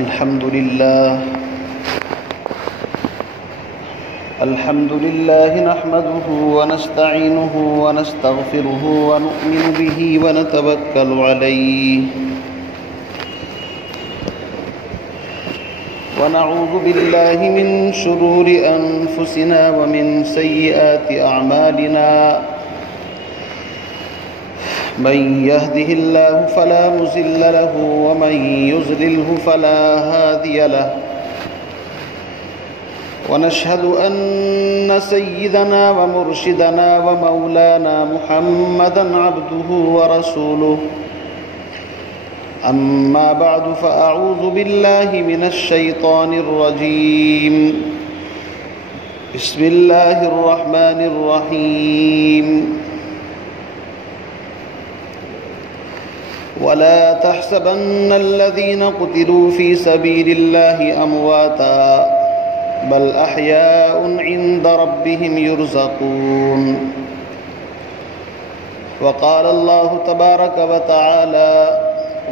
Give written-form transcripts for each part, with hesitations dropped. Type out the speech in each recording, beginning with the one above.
الحمد لله نحمده ونستعينه ونستغفره ونؤمن به ونتوكل عليه ونعوذ بالله من شرور أنفسنا ومن سيئات أعمالنا من يهده الله فلا مضل له ومن يضلله فلا هادي له ونشهد أن سيدنا ومرشدنا ومولانا محمدا عبده ورسوله أما بعد فأعوذ بالله من الشيطان الرجيم بسم الله الرحمن الرحيم ولا تحسبن الذين قتلوا في سبيل الله أمواتا بل أحياء عند ربهم يرزقون وقال الله تبارك وتعالى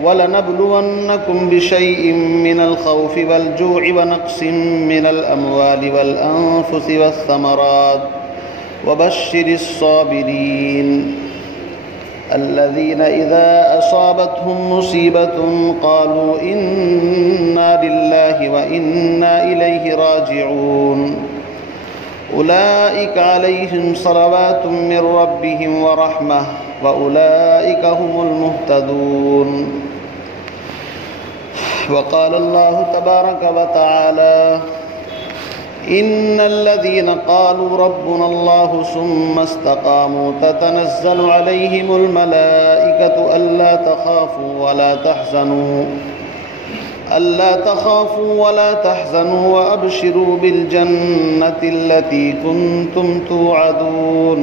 وَلَنَبْلُوَنَّكُمْ بِشَيْءٍ مِّنَ الْخَوْفِ وَالْجُوعِ وَنَقْصٍ مِّنَ الْأَمْوَالِ وَالْأَنفُسِ وَالثَّمَرَاتِ وَبَشِّرِ الصَّابِرِينَ الَّذِينَ إِذَا أَصَابَتْهُم مُّصِيبَةٌ قَالُوا إِنَّا لِلَّهِ وَإِنَّا إِلَيْهِ راجعون أولئك عليهم صلوات من ربهم ورحمة وأولئك هم المهتدون وقال الله تبارك وتعالى إن الذين قالوا ربنا الله ثم استقاموا تتنزل عليهم الملائكة ألا تخافوا ولا تحزنوا وأبشروا بالجنة التي كنتم توعدون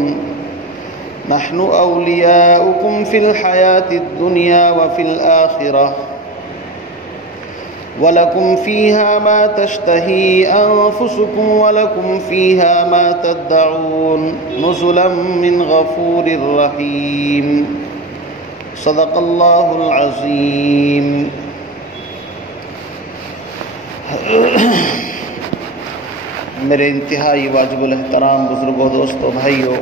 نحن أولياؤكم في الحياة الدنيا وفي الآخرة ولكم فيها ما تشتهي أنفسكم ولكم فيها ما تدعون نزلا من غفور رحيم صدق الله العظيم. میرے انتہائی واجب الاحترام بزرگوں، دوستوں، بھائیوں،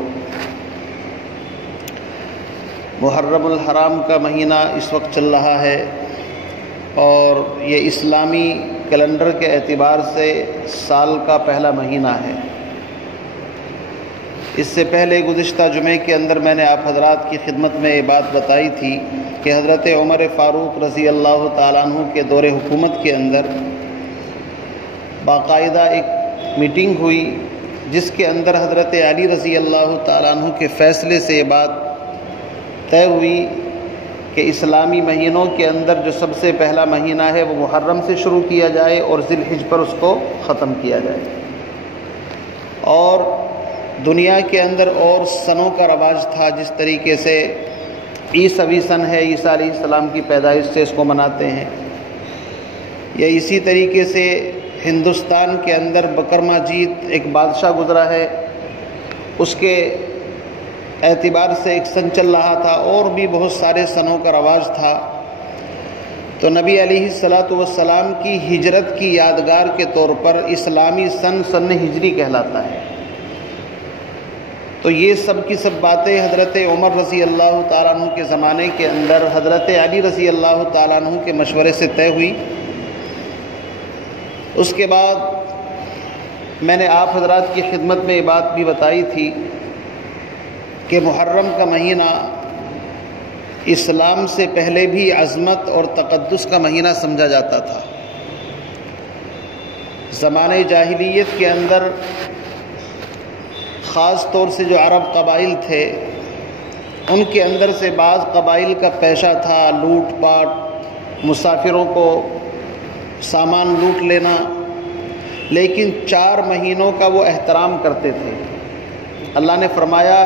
محرم الحرام کا مہینہ اس وقت چل رہا ہے اور یہ اسلامی کیلنڈر کے اعتبار سے سال کا پہلا مہینہ ہے۔ اس سے پہلے گزشتہ جمعے کے اندر میں نے آپ حضرات کی خدمت میں یہ بات بتائی تھی کہ حضرت عمر فاروق رضی اللہ تعالیٰ عنہ کے دور حکومت کے اندر باقاعدہ ایک میٹنگ ہوئی جس کے اندر حضرت علی رضی اللہ تعالیٰ عنہ کے فیصلے سے یہ بات طے ہوئی کہ اسلامی مہینوں کے اندر جو سب سے پہلا مہینہ ہے وہ محرم سے شروع کیا جائے اور ذی الحج پر اس کو ختم کیا جائے۔ اور دنیا کے اندر اور سنوں کا رواج تھا، جس طریقے سے عیسوی سن ہے، عیسیٰ علیہ السلام کی پیدائش سے اس کو مناتے ہیں، یا اسی طریقے سے ہندوستان کے اندر بکرما جیت ایک بادشاہ گزرا ہے، اس کے اعتبار سے ایک سن چل رہا تھا، اور بھی بہت سارے سنوں کا رواج تھا۔ تو نبی علیہ السلام کی ہجرت کی یادگار کے طور پر اسلامی سن ہجری کہلاتا ہے۔ تو یہ سب کی سب باتیں حضرت عمر رضی اللہ تعالیٰ عنہ کے زمانے کے اندر حضرت علی رضی اللہ تعالیٰ عنہ کے مشورے سے طے ہوئی۔ اس کے بعد میں نے آپ حضرات کی خدمت میں یہ بات بھی بتائی تھی کہ محرم کا مہینہ اسلام سے پہلے بھی عظمت اور تقدس کا مہینہ سمجھا جاتا تھا۔ زمانہ جاہلیت کے اندر خاص طور سے جو عرب قبائل تھے ان کے اندر سے بعض قبائل کا پیشہ تھا لوٹ پاٹ، مسافروں کو سامان لوٹ لینا، لیکن 4 مہینوں کا وہ احترام کرتے تھے۔ اللہ نے فرمایا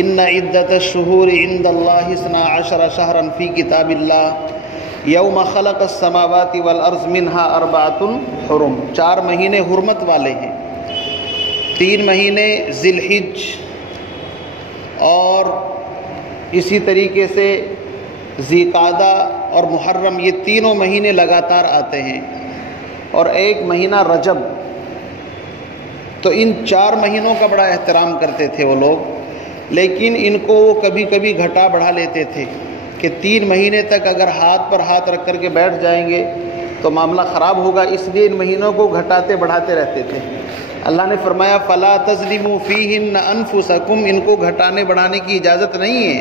ان عدت الشہور عند اللہ 12 شہرا فی کتاب اللہ یوم خلق السماوات والارض منها 4 حرم، 4 مہینے حرمت والے ہیں، 3 مہینے ذی الحج اور اسی طریقے سے ذی قعدہ اور محرم، یہ تینوں مہینے لگاتار آتے ہیں، اور ایک مہینہ رجب، تو ان 4 مہینوں کا بڑا احترام کرتے تھے وہ لوگ، لیکن ان کو وہ کبھی کبھی گھٹا بڑھا لیتے تھے کہ 3 مہینے تک اگر ہاتھ پر ہاتھ رکھ کر کے بیٹھ جائیں گے تو معاملہ خراب ہوگا، اس لیے ان مہینوں کو گھٹاتے بڑھاتے رہتے تھے۔ اللہ نے فرمایا فَلَا تَظْلِمُوا فِيهِنَّ أَنفُسَكُمْ، ان کو گھٹانے بڑھانے کی اجازت نہیں ہے،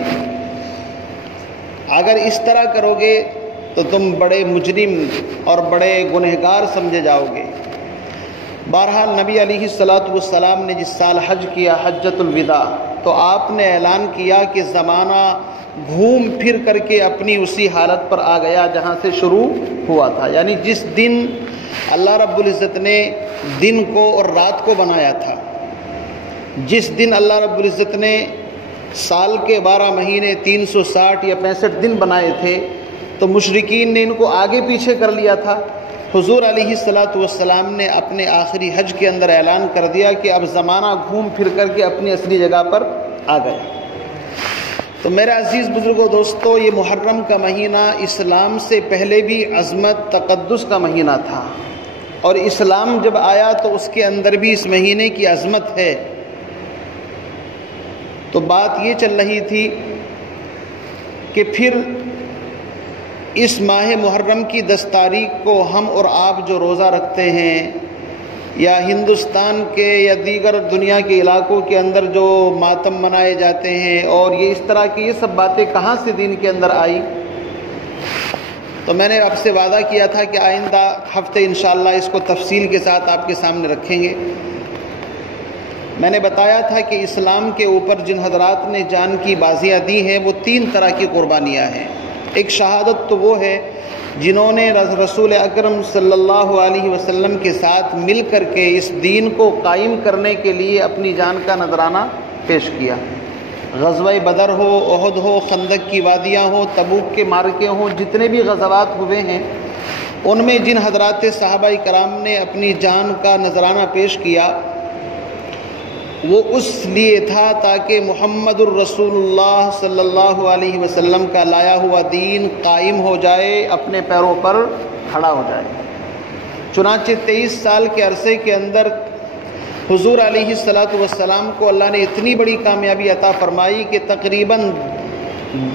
اگر اس طرح کرو گے تو تم بڑے مجرم اور بڑے گنہگار سمجھے جاؤ گے۔ بہرحال نبی علیہ السلام نے جس سال حج کیا، حجۃ الوداع، تو آپ نے اعلان کیا کہ زمانہ گھوم پھر کر کے اپنی اسی حالت پر آ گیا جہاں سے شروع ہوا تھا، یعنی جس دن اللہ رب العزت نے دن کو اور رات کو بنایا تھا، جس دن اللہ رب العزت نے سال کے 12 مہینے 360 یا 65 دن بنائے تھے، تو مشرکین نے ان کو آگے پیچھے کر لیا تھا۔ حضور علیہ السلام نے اپنے آخری حج کے اندر اعلان کر دیا کہ اب زمانہ گھوم پھر کر کے اپنی اصلی جگہ پر آ گیا۔ تو میرے عزیز بزرگوں، دوستو، یہ محرم کا مہینہ اسلام سے پہلے بھی عظمت تقدس کا مہینہ تھا، اور اسلام جب آیا تو اس کے اندر بھی اس مہینے کی عظمت ہے۔ تو بات یہ چل رہی تھی کہ پھر اس ماہ محرم کی 10 تاریخ کو ہم اور آپ جو روزہ رکھتے ہیں، یا ہندوستان کے یا دیگر دنیا کے علاقوں کے اندر جو ماتم منائے جاتے ہیں، اور یہ اس طرح کی یہ سب باتیں کہاں سے دین کے اندر آئی؟ تو میں نے آپ سے وعدہ کیا تھا کہ آئندہ ہفتے انشاءاللہ اس کو تفصیل کے ساتھ آپ کے سامنے رکھیں گے۔ میں نے بتایا تھا کہ اسلام کے اوپر جن حضرات نے جان کی بازیاں دی ہیں وہ 3 طرح کی قربانیاں ہیں۔ ایک شہادت تو وہ ہے جنہوں نے رسول اکرم صلی اللہ علیہ وسلم کے ساتھ مل کر کے اس دین کو قائم کرنے کے لیے اپنی جان کا نذرانہ پیش کیا۔ غزوہ بدر ہو، احد ہو، خندق کی وادیاں ہوں، تبوک کے معرکے ہوں، جتنے بھی غزوات ہوئے ہیں، ان میں جن حضرات صحابہ کرام نے اپنی جان کا نذرانہ پیش کیا، وہ اس لیے تھا تاکہ محمد الرسول اللہ صلی اللہ علیہ وسلم کا لایا ہوا دین قائم ہو جائے، اپنے پیروں پر کھڑا ہو جائے۔ چنانچہ 23 سال کے عرصے کے اندر حضور علیہ السلام کو اللہ نے اتنی بڑی کامیابی عطا فرمائی کہ تقریباً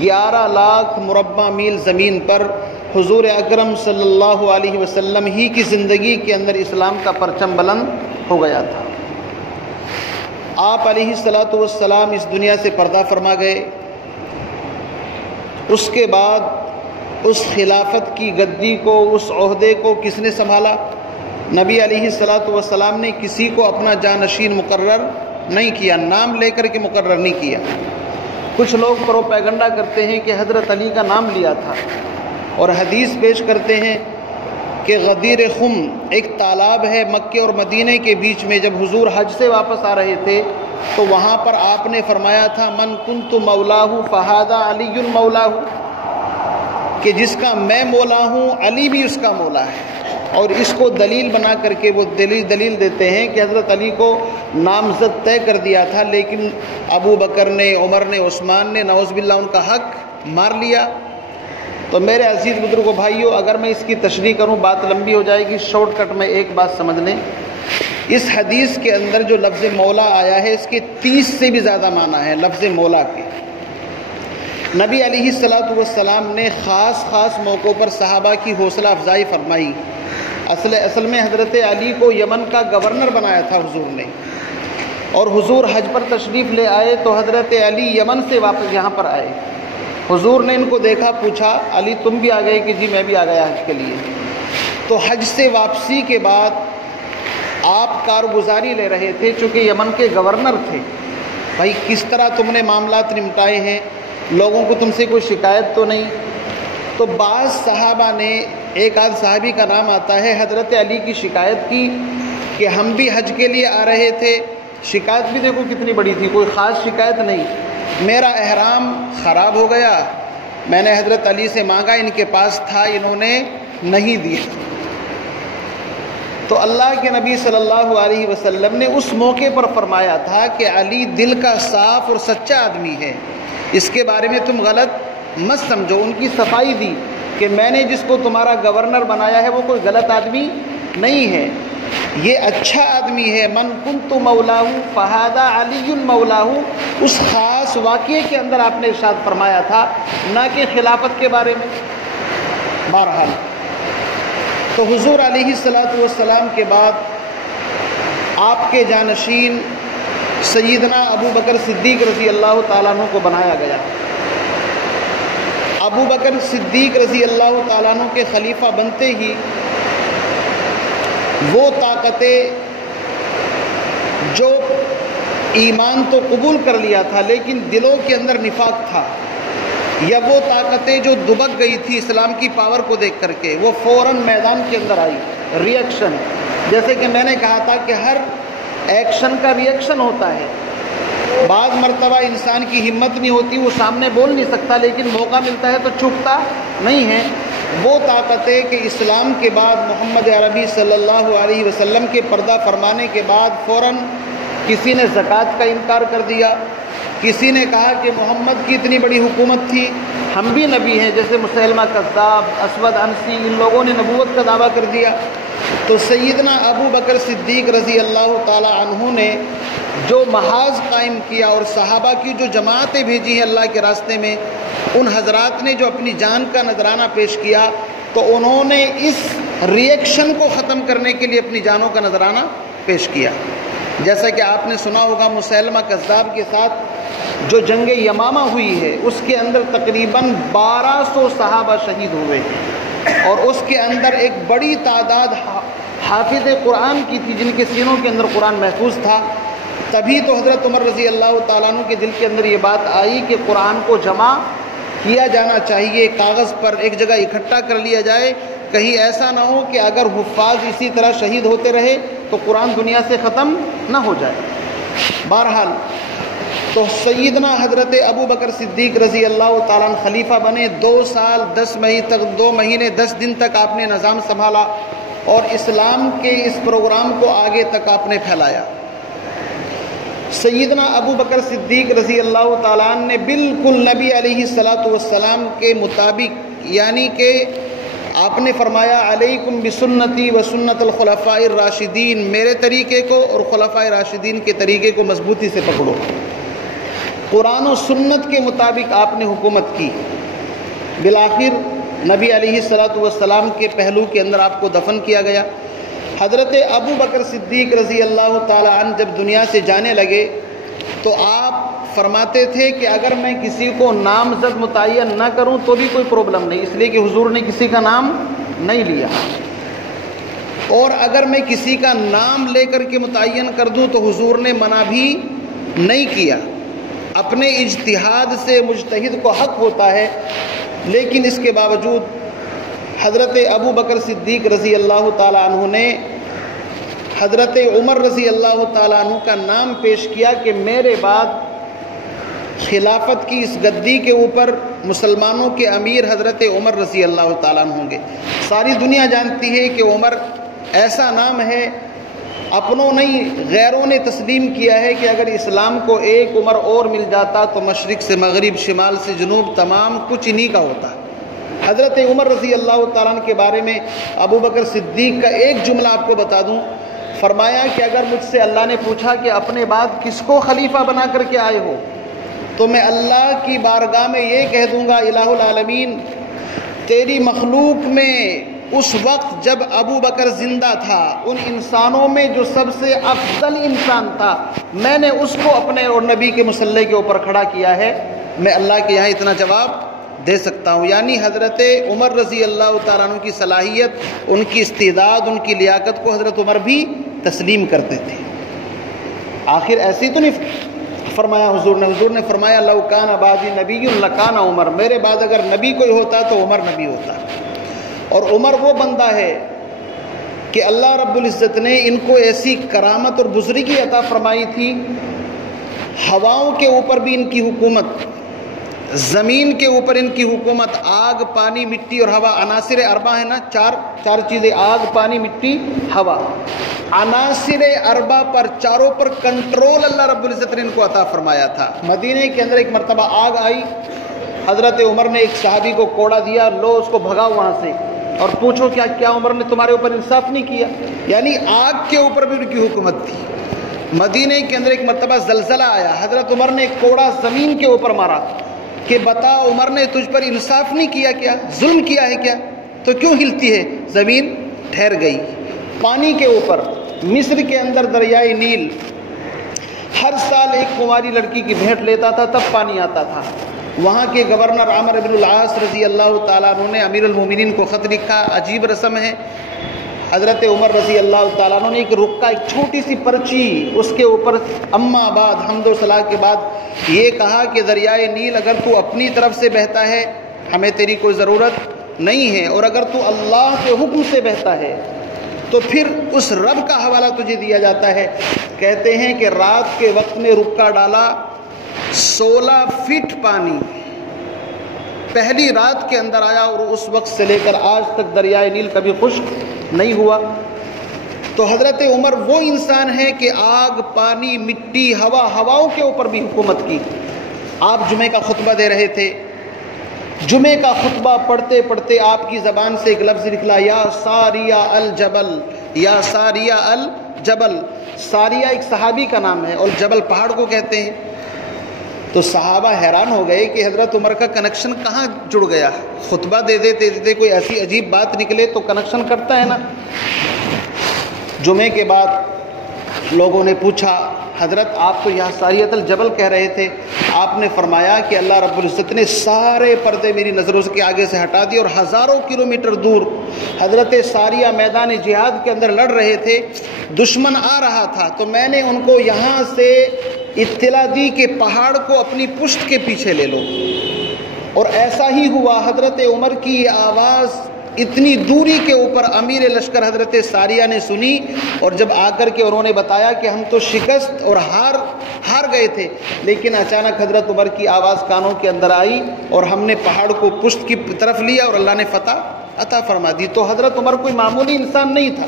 11 لاکھ مربع میل زمین پر حضور اکرم صلی اللہ علیہ وسلم ہی کی زندگی کے اندر اسلام کا پرچم بلند ہو گیا تھا۔ آپ علیہ السلام اس دنیا سے پردہ فرما گئے۔ اس کے بعد اس خلافت کی گدی کو، اس عہدے کو کس نے سنبھالا؟ نبی علیہ السلام نے کسی کو اپنا جانشین مقرر نہیں کیا، نام لے کر کے مقرر نہیں کیا۔ کچھ لوگ پروپیگنڈا کرتے ہیں کہ حضرت علی کا نام لیا تھا، اور حدیث پیش کرتے ہیں کہ غدیر خم ایک تالاب ہے مکے اور مدینے کے بیچ میں، جب حضور حج سے واپس آ رہے تھے تو وہاں پر آپ نے فرمایا تھا من کنت مولاہ فہذا علی مولاہ، کہ جس کا میں مولا ہوں علی بھی اس کا مولا ہے۔ اور اس کو دلیل بنا کر کے وہ دلیل دیتے ہیں کہ حضرت علی کو نامزد طے کر دیا تھا، لیکن ابو بکر نے، عمر نے، عثمان نے نعوذ باللہ ان کا حق مار لیا۔ تو میرے عزیز بزرگوں بھائیوں، اگر میں اس کی تشریح کروں بات لمبی ہو جائے گی، شارٹ کٹ میں ایک بات سمجھ لیں۔ اس حدیث کے اندر جو لفظ مولا آیا ہے، اس کے 30 سے بھی زیادہ معنی ہے لفظ مولا کے۔ نبی علیہ السلام نے خاص موقعوں پر صحابہ کی حوصلہ افزائی فرمائی۔ اصل میں حضرت علی کو یمن کا گورنر بنایا تھا حضور نے، اور حضور حج پر تشریف لے آئے تو حضرت علی یمن سے واپس یہاں پر آئے۔ حضور نے ان کو دیکھا، پوچھا علی تم بھی آ گئے؟ کہ جی میں بھی آ گیا حج کے لیے۔ تو حج سے واپسی کے بعد آپ کارگزاری لے رہے تھے، چونکہ یمن کے گورنر تھے، بھائی کس طرح تم نے معاملات نمٹائے ہیں، لوگوں کو تم سے کوئی شکایت تو نہیں؟ تو بعض صحابہ نے، ایک آدھ صحابی کا نام آتا ہے، حضرت علی کی شکایت کی کہ ہم بھی حج کے لیے آ رہے تھے، شکایت بھی دیکھو کتنی بڑی تھی، کوئی خاص شکایت نہیں، میرا احرام خراب ہو گیا، میں نے حضرت علی سے مانگا، ان کے پاس تھا، انہوں نے نہیں دیا۔ تو اللہ کے نبی صلی اللہ علیہ وسلم نے اس موقع پر فرمایا تھا کہ علی دل کا صاف اور سچا آدمی ہے، اس کے بارے میں تم غلط مت سمجھو، ان کی صفائی دی کہ میں نے جس کو تمہارا گورنر بنایا ہے وہ کوئی غلط آدمی نہیں ہے، یہ اچھا آدمی ہے۔ من کنت مولاہ فہذا علی مولاہ، اس خاص واقعے کے اندر آپ نے ارشاد فرمایا تھا، نہ کہ خلافت کے بارے میں۔ بہرحال تو حضور علیہ الصلوۃ والسلام کے بعد آپ کے جانشین سیدنا ابو بکر صدیق رضی اللہ تعالیٰ عنہ کو بنایا گیا۔ ابو بکر صدیق رضی اللہ تعالیٰ عنہ کے خلیفہ بنتے ہی وہ طاقتیں جو ایمان تو قبول کر لیا تھا لیکن دلوں کے اندر نفاق تھا، یا وہ طاقتیں جو دبک گئی تھی اسلام کی پاور کو دیکھ کر کے، وہ فوراً میدان کے اندر آئی۔ ری ایکشن، جیسے کہ میں نے کہا تھا کہ ہر ایکشن کا ری ایکشن ہوتا ہے۔ بعض مرتبہ انسان کی ہمت نہیں ہوتی، وہ سامنے بول نہیں سکتا، لیکن موقع ملتا ہے تو چھپتا نہیں ہے۔ وہ طاقتیں کہ اسلام کے بعد محمد عربی صلی اللہ علیہ وسلم کے پردہ فرمانے کے بعد فوراً کسی نے زکوٰۃ کا انکار کر دیا، کسی نے کہا کہ محمد کی اتنی بڑی حکومت تھی، ہم بھی نبی ہیں، جیسے مسیلمہ کذاب، اسود عنسی، ان لوگوں نے نبوت کا دعویٰ کر دیا۔ تو سیدنا ابو بکر صدیق رضی اللہ تعالی عنہ نے جو محاذ قائم کیا اور صحابہ کی جو جماعتیں بھیجی ہیں اللہ کے راستے میں، ان حضرات نے جو اپنی جان کا نذرانہ پیش کیا، تو انہوں نے اس ری ایکشن کو ختم کرنے کے لیے اپنی جانوں کا نذرانہ پیش کیا۔ جیسا کہ آپ نے سنا ہوگا مسیلمہ کذاب کے ساتھ جو جنگ یمامہ ہوئی ہے، اس کے اندر تقریباً 1200 صحابہ شہید ہوئے اور اس کے اندر ایک بڑی تعداد حافظ قرآن کی تھی جن کے سینوں کے اندر قرآن محفوظ تھا۔ تبھی تو حضرت عمر رضی اللہ تعالیٰ عنہ کے دل کے اندر یہ بات آئی کہ قرآن کو جمع کیا جانا چاہیے، کاغذ پر ایک جگہ اکٹھا کر لیا جائے، کہیں ایسا نہ ہو کہ اگر حفاظ اسی طرح شہید ہوتے رہے تو قرآن دنیا سے ختم نہ ہو جائے۔ بہرحال تو سیدنا حضرت ابو بکر صدیق رضی اللہ تعالیٰ عنہ خلیفہ بنے، 2 سال 10 مہینے 10 دن تک آپ نے نظام سنبھالا اور اسلام کے اس پروگرام کو آگے تک آپ نے پھیلایا۔ سیدنا ابو بکر صدیق رضی اللہ تعالیٰ عنہ نے بالکل نبی علیہ الصلاۃ والسلام کے مطابق، یعنی کہ آپ نے فرمایا علیکم بسنتی و سنت الخلفاء الراشدین، میرے طریقے کو اور خلفاء راشدین کے طریقے کو مضبوطی سے پکڑو۔ قرآن و سنت کے مطابق آپ نے حکومت کی۔ بالآخر نبی علیہ الصلاۃ والسلام کے پہلو کے اندر آپ کو دفن کیا گیا۔ حضرت ابو بکر صدیق رضی اللہ تعالی عنہ جب دنیا سے جانے لگے تو آپ فرماتے تھے کہ اگر میں کسی کو نامزد متعین نہ کروں تو بھی کوئی پرابلم نہیں، اس لیے کہ حضور نے کسی کا نام نہیں لیا، اور اگر میں کسی کا نام لے کر کے متعین کر دوں تو حضور نے منع بھی نہیں کیا۔ اپنے اجتہاد سے مجتہد کو حق ہوتا ہے، لیکن اس کے باوجود حضرت ابو بکر صدیق رضی اللہ تعالیٰ عنہ نے حضرت عمر رضی اللہ تعالیٰ عنہ کا نام پیش کیا کہ میرے بعد خلافت کی اس گدی کے اوپر مسلمانوں کے امیر حضرت عمر رضی اللہ تعالیٰ عنہ ہوں گے۔ ساری دنیا جانتی ہے کہ عمر ایسا نام ہے، اپنوں نہیں غیروں نے تسلیم کیا ہے کہ اگر اسلام کو ایک عمر اور مل جاتا تو مشرق سے مغرب، شمال سے جنوب، تمام کچھ انہی کا ہوتا۔ حضرت عمر رضی اللہ تعالیٰ عنہ کے بارے میں ابو بکر صدیق کا ایک جملہ آپ کو بتا دوں، فرمایا کہ اگر مجھ سے اللہ نے پوچھا کہ اپنے بعد کس کو خلیفہ بنا کر کے آئے ہو تو میں اللہ کی بارگاہ میں یہ کہہ دوں گا الہ العالمین، تیری مخلوق میں اس وقت جب ابو بکر زندہ تھا ان انسانوں میں جو سب سے افضل انسان تھا، میں نے اس کو اپنے اور نبی کے مصلی کے اوپر کھڑا کیا ہے۔ میں اللہ کے یہاں اتنا جواب دے سکتا ہوں۔ یعنی حضرت عمر رضی اللہ تعالیٰ عنہ کی صلاحیت، ان کی استعداد، ان کی لیاقت کو حضرت عمر بھی تسلیم کرتے تھے۔ آخر ایسی تو نہیں فرمایا حضور نے فرمایا لو کان بعدی نبی لکان عمر، میرے بعد اگر نبی کوئی ہوتا تو عمر نبی ہوتا۔ اور عمر وہ بندہ ہے کہ اللہ رب العزت نے ان کو ایسی کرامت اور بزرگی عطا فرمائی تھی، ہواؤں کے اوپر بھی ان کی حکومت، زمین کے اوپر ان کی حکومت، آگ، پانی، مٹی اور ہوا، عناصر اربع ہے نا، چار چیزیں، آگ، پانی، مٹی، ہوا، عناصر اربع پر، چاروں پر کنٹرول اللہ رب العزت نے ان کو عطا فرمایا تھا۔ مدینے کے اندر ایک مرتبہ آگ آئی حضرت عمر نے ایک صحابی کو کوڑا دیا، لو اس کو بھگاؤ وہاں سے، اور پوچھو کیا عمر نے تمہارے اوپر انصاف نہیں کیا؟ یعنی آگ کے اوپر بھی ان کی حکومت تھی۔ مدینے کے اندر ایک مرتبہ زلزلہ آیا، حضرت عمر نے ایک کوڑا زمین کے اوپر مارا کہ بتا عمر نے تجھ پر انصاف نہیں کیا کیا؟ ظلم کیا ہے کیا؟ تو کیوں ہلتی ہے؟ زمین ٹھہر گئی۔ پانی کے اوپر مصر کے اندر دریائے نیل ہر سال ایک کنواری لڑکی کی بھیٹ لیتا تھا، تب پانی آتا تھا۔ وہاں کے گورنر عامر بن العاص رضی اللہ تعالیٰ عنہ نے امیر المومنین کو خط لکھا، عجیب رسم ہے، حضرت عمر رضی اللہ تعالیٰ عنہ نے ایک رکا، ایک چھوٹی سی پرچی، اس کے اوپر اما بعد حمد و ثنا کے بعد یہ کہا کہ دریائے نیل اگر تو اپنی طرف سے بہتا ہے ہمیں تیری کوئی ضرورت نہیں ہے، اور اگر تو اللہ کے حکم سے بہتا ہے تو پھر اس رب کا حوالہ تجھے دیا جاتا ہے۔ کہتے ہیں کہ رات کے وقت میں رکا ڈالا، 16 فٹ پانی پہلی رات کے اندر آیا، اور اس وقت سے لے کر آج تک دریائے نیل کبھی خشک نہیں ہوا۔ تو حضرت عمر وہ انسان ہے کہ آگ، پانی، مٹی، ہواؤں کے اوپر بھی حکومت کی۔ آپ جمعے کا خطبہ دے رہے تھے، جمعے کا خطبہ پڑھتے پڑھتے آپ کی زبان سے ایک لفظ نکلا، یا ساریہ الجبل، یا ساریہ الجبل۔ ساریہ ایک صحابی کا نام ہے اور جبل پہاڑ کو کہتے ہیں۔ تو صحابہ حیران ہو گئے کہ حضرت عمر کا کنیکشن کہاں جڑ گیا؟ خطبہ دے دیتے کوئی ایسی عجیب بات نکلے تو کنیکشن کرتا ہے نا۔ جمعے کے بعد لوگوں نے پوچھا، حضرت آپ تو یہاں ساریۃ الجبل کہہ رہے تھے، آپ نے فرمایا کہ اللہ رب العزت نے سارے پردے میری نظروں کے آگے سے ہٹا دیے، اور ہزاروں کلومیٹر دور حضرت ساریہ میدان جہاد کے اندر لڑ رہے تھے، دشمن آ رہا تھا، تو میں نے ان کو یہاں سے اطلاع دی کہ پہاڑ کو اپنی پشت کے پیچھے لے لو، اور ایسا ہی ہوا۔ حضرت عمر کی یہ آواز اتنی دوری کے اوپر امیر لشکر حضرت ساریہ نے سنی، اور جب آ کر کے انہوں نے بتایا کہ ہم تو شکست اور ہار گئے تھے، لیکن اچانک حضرت عمر کی آواز کانوں کے اندر آئی اور ہم نے پہاڑ کو پشت کی طرف لیا اور اللہ نے فتح عطا فرما دی۔ تو حضرت عمر کوئی معمولی انسان نہیں تھا۔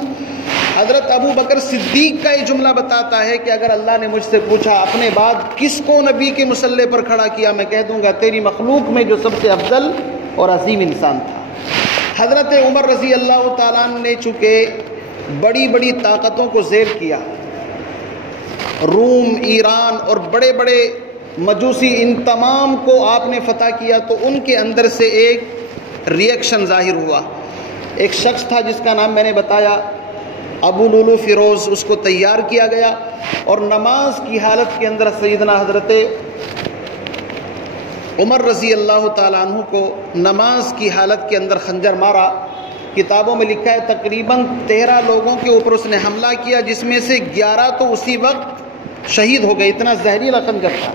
حضرت ابو بکر صدیق کا یہ جملہ بتاتا ہے کہ اگر اللہ نے مجھ سے پوچھا اپنے بعد کس کو نبی کے مصلی پر کھڑا کیا، میں کہہ دوں گا تیری مخلوق میں جو سب سے افضل اور عظیم انسان تھا۔ حضرت عمر رضی اللہ تعالیٰ عنہ نے چونکہ بڑی بڑی طاقتوں کو زیر کیا، روم، ایران اور بڑے بڑے مجوسی، ان تمام کو آپ نے فتح کیا، تو ان کے اندر سے ایک ریئیکشن ظاہر ہوا۔ ایک شخص تھا جس کا نام میں نے بتایا، ابو لولو فیروز، اس کو تیار کیا گیا اور نماز کی حالت کے اندر سیدنا حضرت عمر رضی اللہ تعالیٰ عنہ کو نماز کی حالت کے اندر خنجر مارا۔ کتابوں میں لکھا ہے تقریباً 13 لوگوں کے اوپر اس نے حملہ کیا، جس میں سے 11 تو اسی وقت شہید ہو گئے، اتنا زہریلا خنجر تھا۔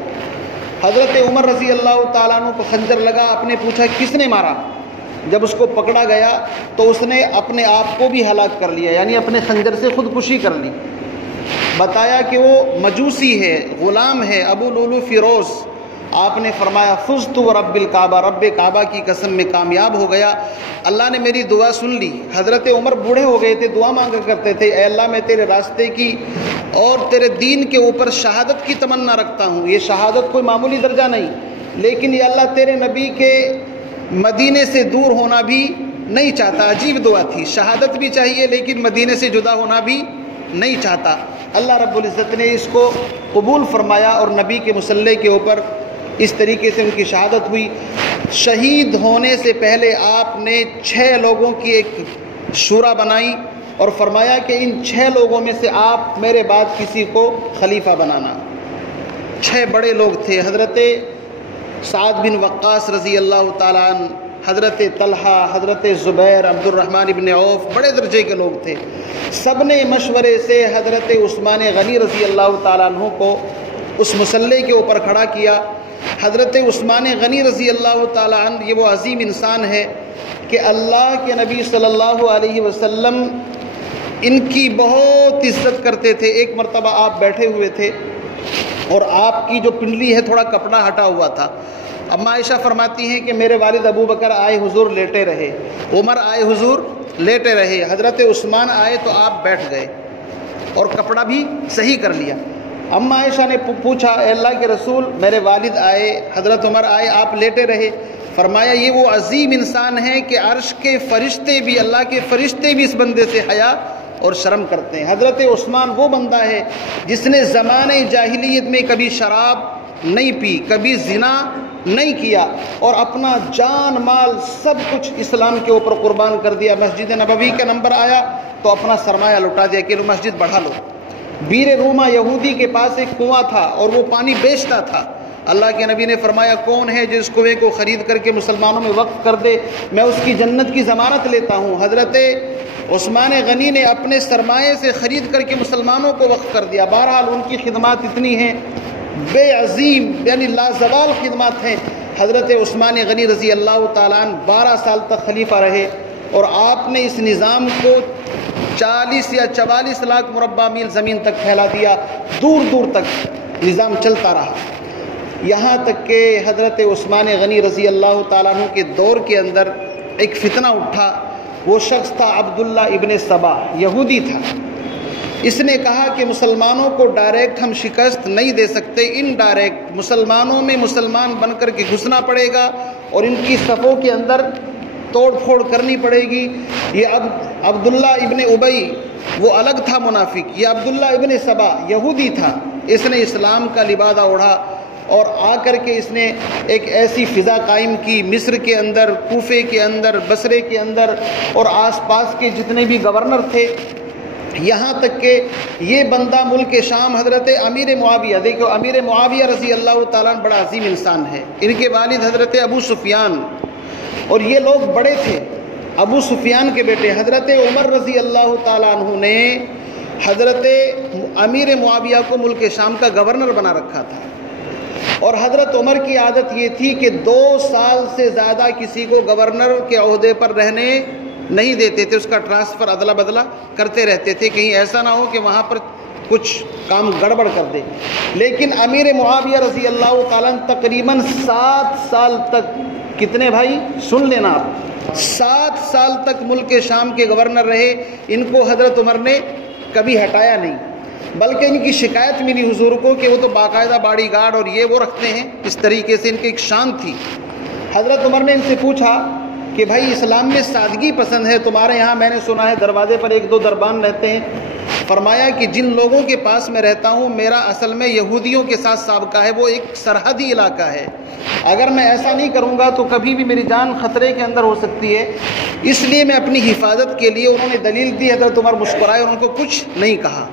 حضرت عمر رضی اللہ تعالیٰ عنہ کو خنجر لگا، آپ نے پوچھا کس نے مارا؟ جب اس کو پکڑا گیا تو اس نے اپنے آپ کو بھی ہلاک کر لیا، یعنی اپنے خنجر سے خودکشی کر لی۔ بتایا کہ وہ مجوسی ہے، غلام ہے، ابو لولو فیروز۔ آپ نے فرمایا فزت ورب الکعبہ، رب کعبہ کی قسم میں کامیاب ہو گیا، اللہ نے میری دعا سن لی۔ حضرت عمر بوڑھے ہو گئے تھے، دعا مانگا کرتے تھے، اے اللہ میں تیرے راستے کی اور تیرے دین کے اوپر شہادت کی تمنا رکھتا ہوں۔ یہ شہادت کوئی معمولی درجہ نہیں، لیکن یہ اللہ تیرے نبی کے مدینے سے دور ہونا بھی نہیں چاہتا۔ عجیب دعا تھی، شہادت بھی چاہیے لیکن مدینے سے جدا ہونا بھی نہیں چاہتا۔ اللہ رب العزت نے اس کو قبول فرمایا اور نبی کے مصلی کے اوپر اس طریقے سے ان کی شہادت ہوئی۔ شہید ہونے سے پہلے آپ نے 6 لوگوں کی ایک شورا بنائی اور فرمایا کہ ان 6 لوگوں میں سے آپ میرے بعد کسی کو خلیفہ بنانا۔ 6 بڑے لوگ تھے، حضرت سعد بن وقاص رضی اللہ تعالیٰ عنہ، حضرت طلحہ، حضرت زبیر، عبد الرحمن بن عوف، بڑے درجے کے لوگ تھے۔ سب نے مشورے سے حضرت عثمان غنی رضی اللہ تعالیٰ عنہ کو اس مصلی کے اوپر کھڑا کیا۔ حضرت عثمان غنی رضی اللہ تعالیٰ عنہ یہ وہ عظیم انسان ہے کہ اللہ کے نبی صلی اللہ علیہ وسلم ان کی بہت عزت کرتے تھے۔ ایک مرتبہ آپ بیٹھے ہوئے تھے اور آپ کی جو پنڈلی ہے تھوڑا کپڑا ہٹا ہوا تھا۔ اما عائشہ فرماتی ہیں کہ میرے والد ابو بکر آئے حضور لیٹے رہے، عمر آئے حضور لیٹے رہے، حضرت عثمان آئے تو آپ بیٹھ گئے اور کپڑا بھی صحیح کر لیا۔ اما عائشہ نے پوچھا اے اللہ کے رسول میرے والد آئے، حضرت عمر آئے، آپ لیٹے رہے. فرمایا یہ وہ عظیم انسان ہے کہ عرش کے فرشتے بھی، اللہ کے فرشتے بھی اس بندے سے حیا اور شرم کرتے ہیں. حضرت عثمان وہ بندہ ہے جس نے زمانہ جاہلیت میں کبھی شراب نہیں پی، کبھی زنا نہیں کیا، اور اپنا جان مال سب کچھ اسلام کے اوپر قربان کر دیا. مسجد نبوی کا نمبر آیا تو اپنا سرمایہ لٹا دیا کہ مسجد بڑھا لو. بیر روما یہودی کے پاس ایک کنواں تھا اور وہ پانی بیچتا تھا. اللہ کے نبی نے فرمایا کون ہے جو اس کنویں کو خرید کر کے مسلمانوں میں وقف کر دے، میں اس کی جنت کی ضمانت لیتا ہوں. حضرت عثمان غنی نے اپنے سرمایے سے خرید کر کے مسلمانوں کو وقف کر دیا. بہرحال ان کی خدمات اتنی ہیں، بے عظیم یعنی لازوال خدمات ہیں. حضرت عثمان غنی رضی اللہ تعالیٰ عنہ 12 سال تک خلیفہ رہے اور آپ نے اس نظام کو 40 یا 44 لاکھ مربع میل زمین تک پھیلا دیا. دور دور تک نظام چلتا رہا، یہاں تک کہ حضرت عثمان غنی رضی اللہ تعالیٰ عنہ کے دور کے اندر ایک فتنہ اٹھا. وہ شخص تھا عبداللہ ابن سبا، یہودی تھا. اس نے کہا کہ مسلمانوں کو ڈائریکٹ ہم شکست نہیں دے سکتے، ان ڈائریکٹ مسلمانوں میں مسلمان بن کر کے گھسنا پڑے گا اور ان کی صفوں کے اندر توڑ پھوڑ کرنی پڑے گی. یہ عبداللہ ابن ابی وہ الگ تھا منافق، یہ عبداللہ ابن سبا یہودی تھا. اس نے اسلام کا لبادہ اوڑھا اور آ کر کے اس نے ایک ایسی فضا قائم کی مصر کے اندر، کوفے کے اندر، بصرے کے اندر اور آس پاس کے جتنے بھی گورنر تھے، یہاں تک کہ یہ بندہ ملک شام حضرت امیر معاویہ، دیکھو امیر معاویہ رضی اللہ تعالیٰ عنہ بڑا عظیم انسان ہے. ان کے والد حضرت ابو سفیان، اور یہ لوگ بڑے تھے. ابو سفیان کے بیٹے حضرت عمر رضی اللہ تعالیٰ عنہ نے حضرت امیر معاویہ کو ملک شام کا گورنر بنا رکھا تھا. اور حضرت عمر کی عادت یہ تھی کہ 2 سال سے زیادہ کسی کو گورنر کے عہدے پر رہنے نہیں دیتے تھے، اس کا ٹرانسفر ادلا بدلا کرتے رہتے تھے، کہیں ایسا نہ ہو کہ وہاں پر کچھ کام گڑبڑ کر دے. لیکن امیر معاویہ رضی اللہ تعالیٰ تقریباً 7 سال تک، کتنے بھائی سن لینا آپ، 7 سال تک ملک شام کے گورنر رہے. ان کو حضرت عمر نے کبھی ہٹایا نہیں، بلکہ ان کی شکایت ملی حضور کو کہ وہ تو باقاعدہ باڈی گارڈ اور یہ وہ رکھتے ہیں. اس طریقے سے ان کی ایک شان تھی. حضرت عمر نے ان سے پوچھا کہ بھائی اسلام میں سادگی پسند ہے، تمہارے یہاں میں نے سنا ہے دروازے پر 1-2 دربان رہتے ہیں. فرمایا کہ جن لوگوں کے پاس میں رہتا ہوں میرا اصل میں یہودیوں کے ساتھ سابقہ ہے، وہ ایک سرحدی علاقہ ہے، اگر میں ایسا نہیں کروں گا تو کبھی بھی میری جان خطرے کے اندر ہو سکتی ہے، اس لیے میں اپنی حفاظت کے لیے. انہوں نے دلیل دی. حضرت عمر مسکرائے اور ان کو کچھ نہیں کہا.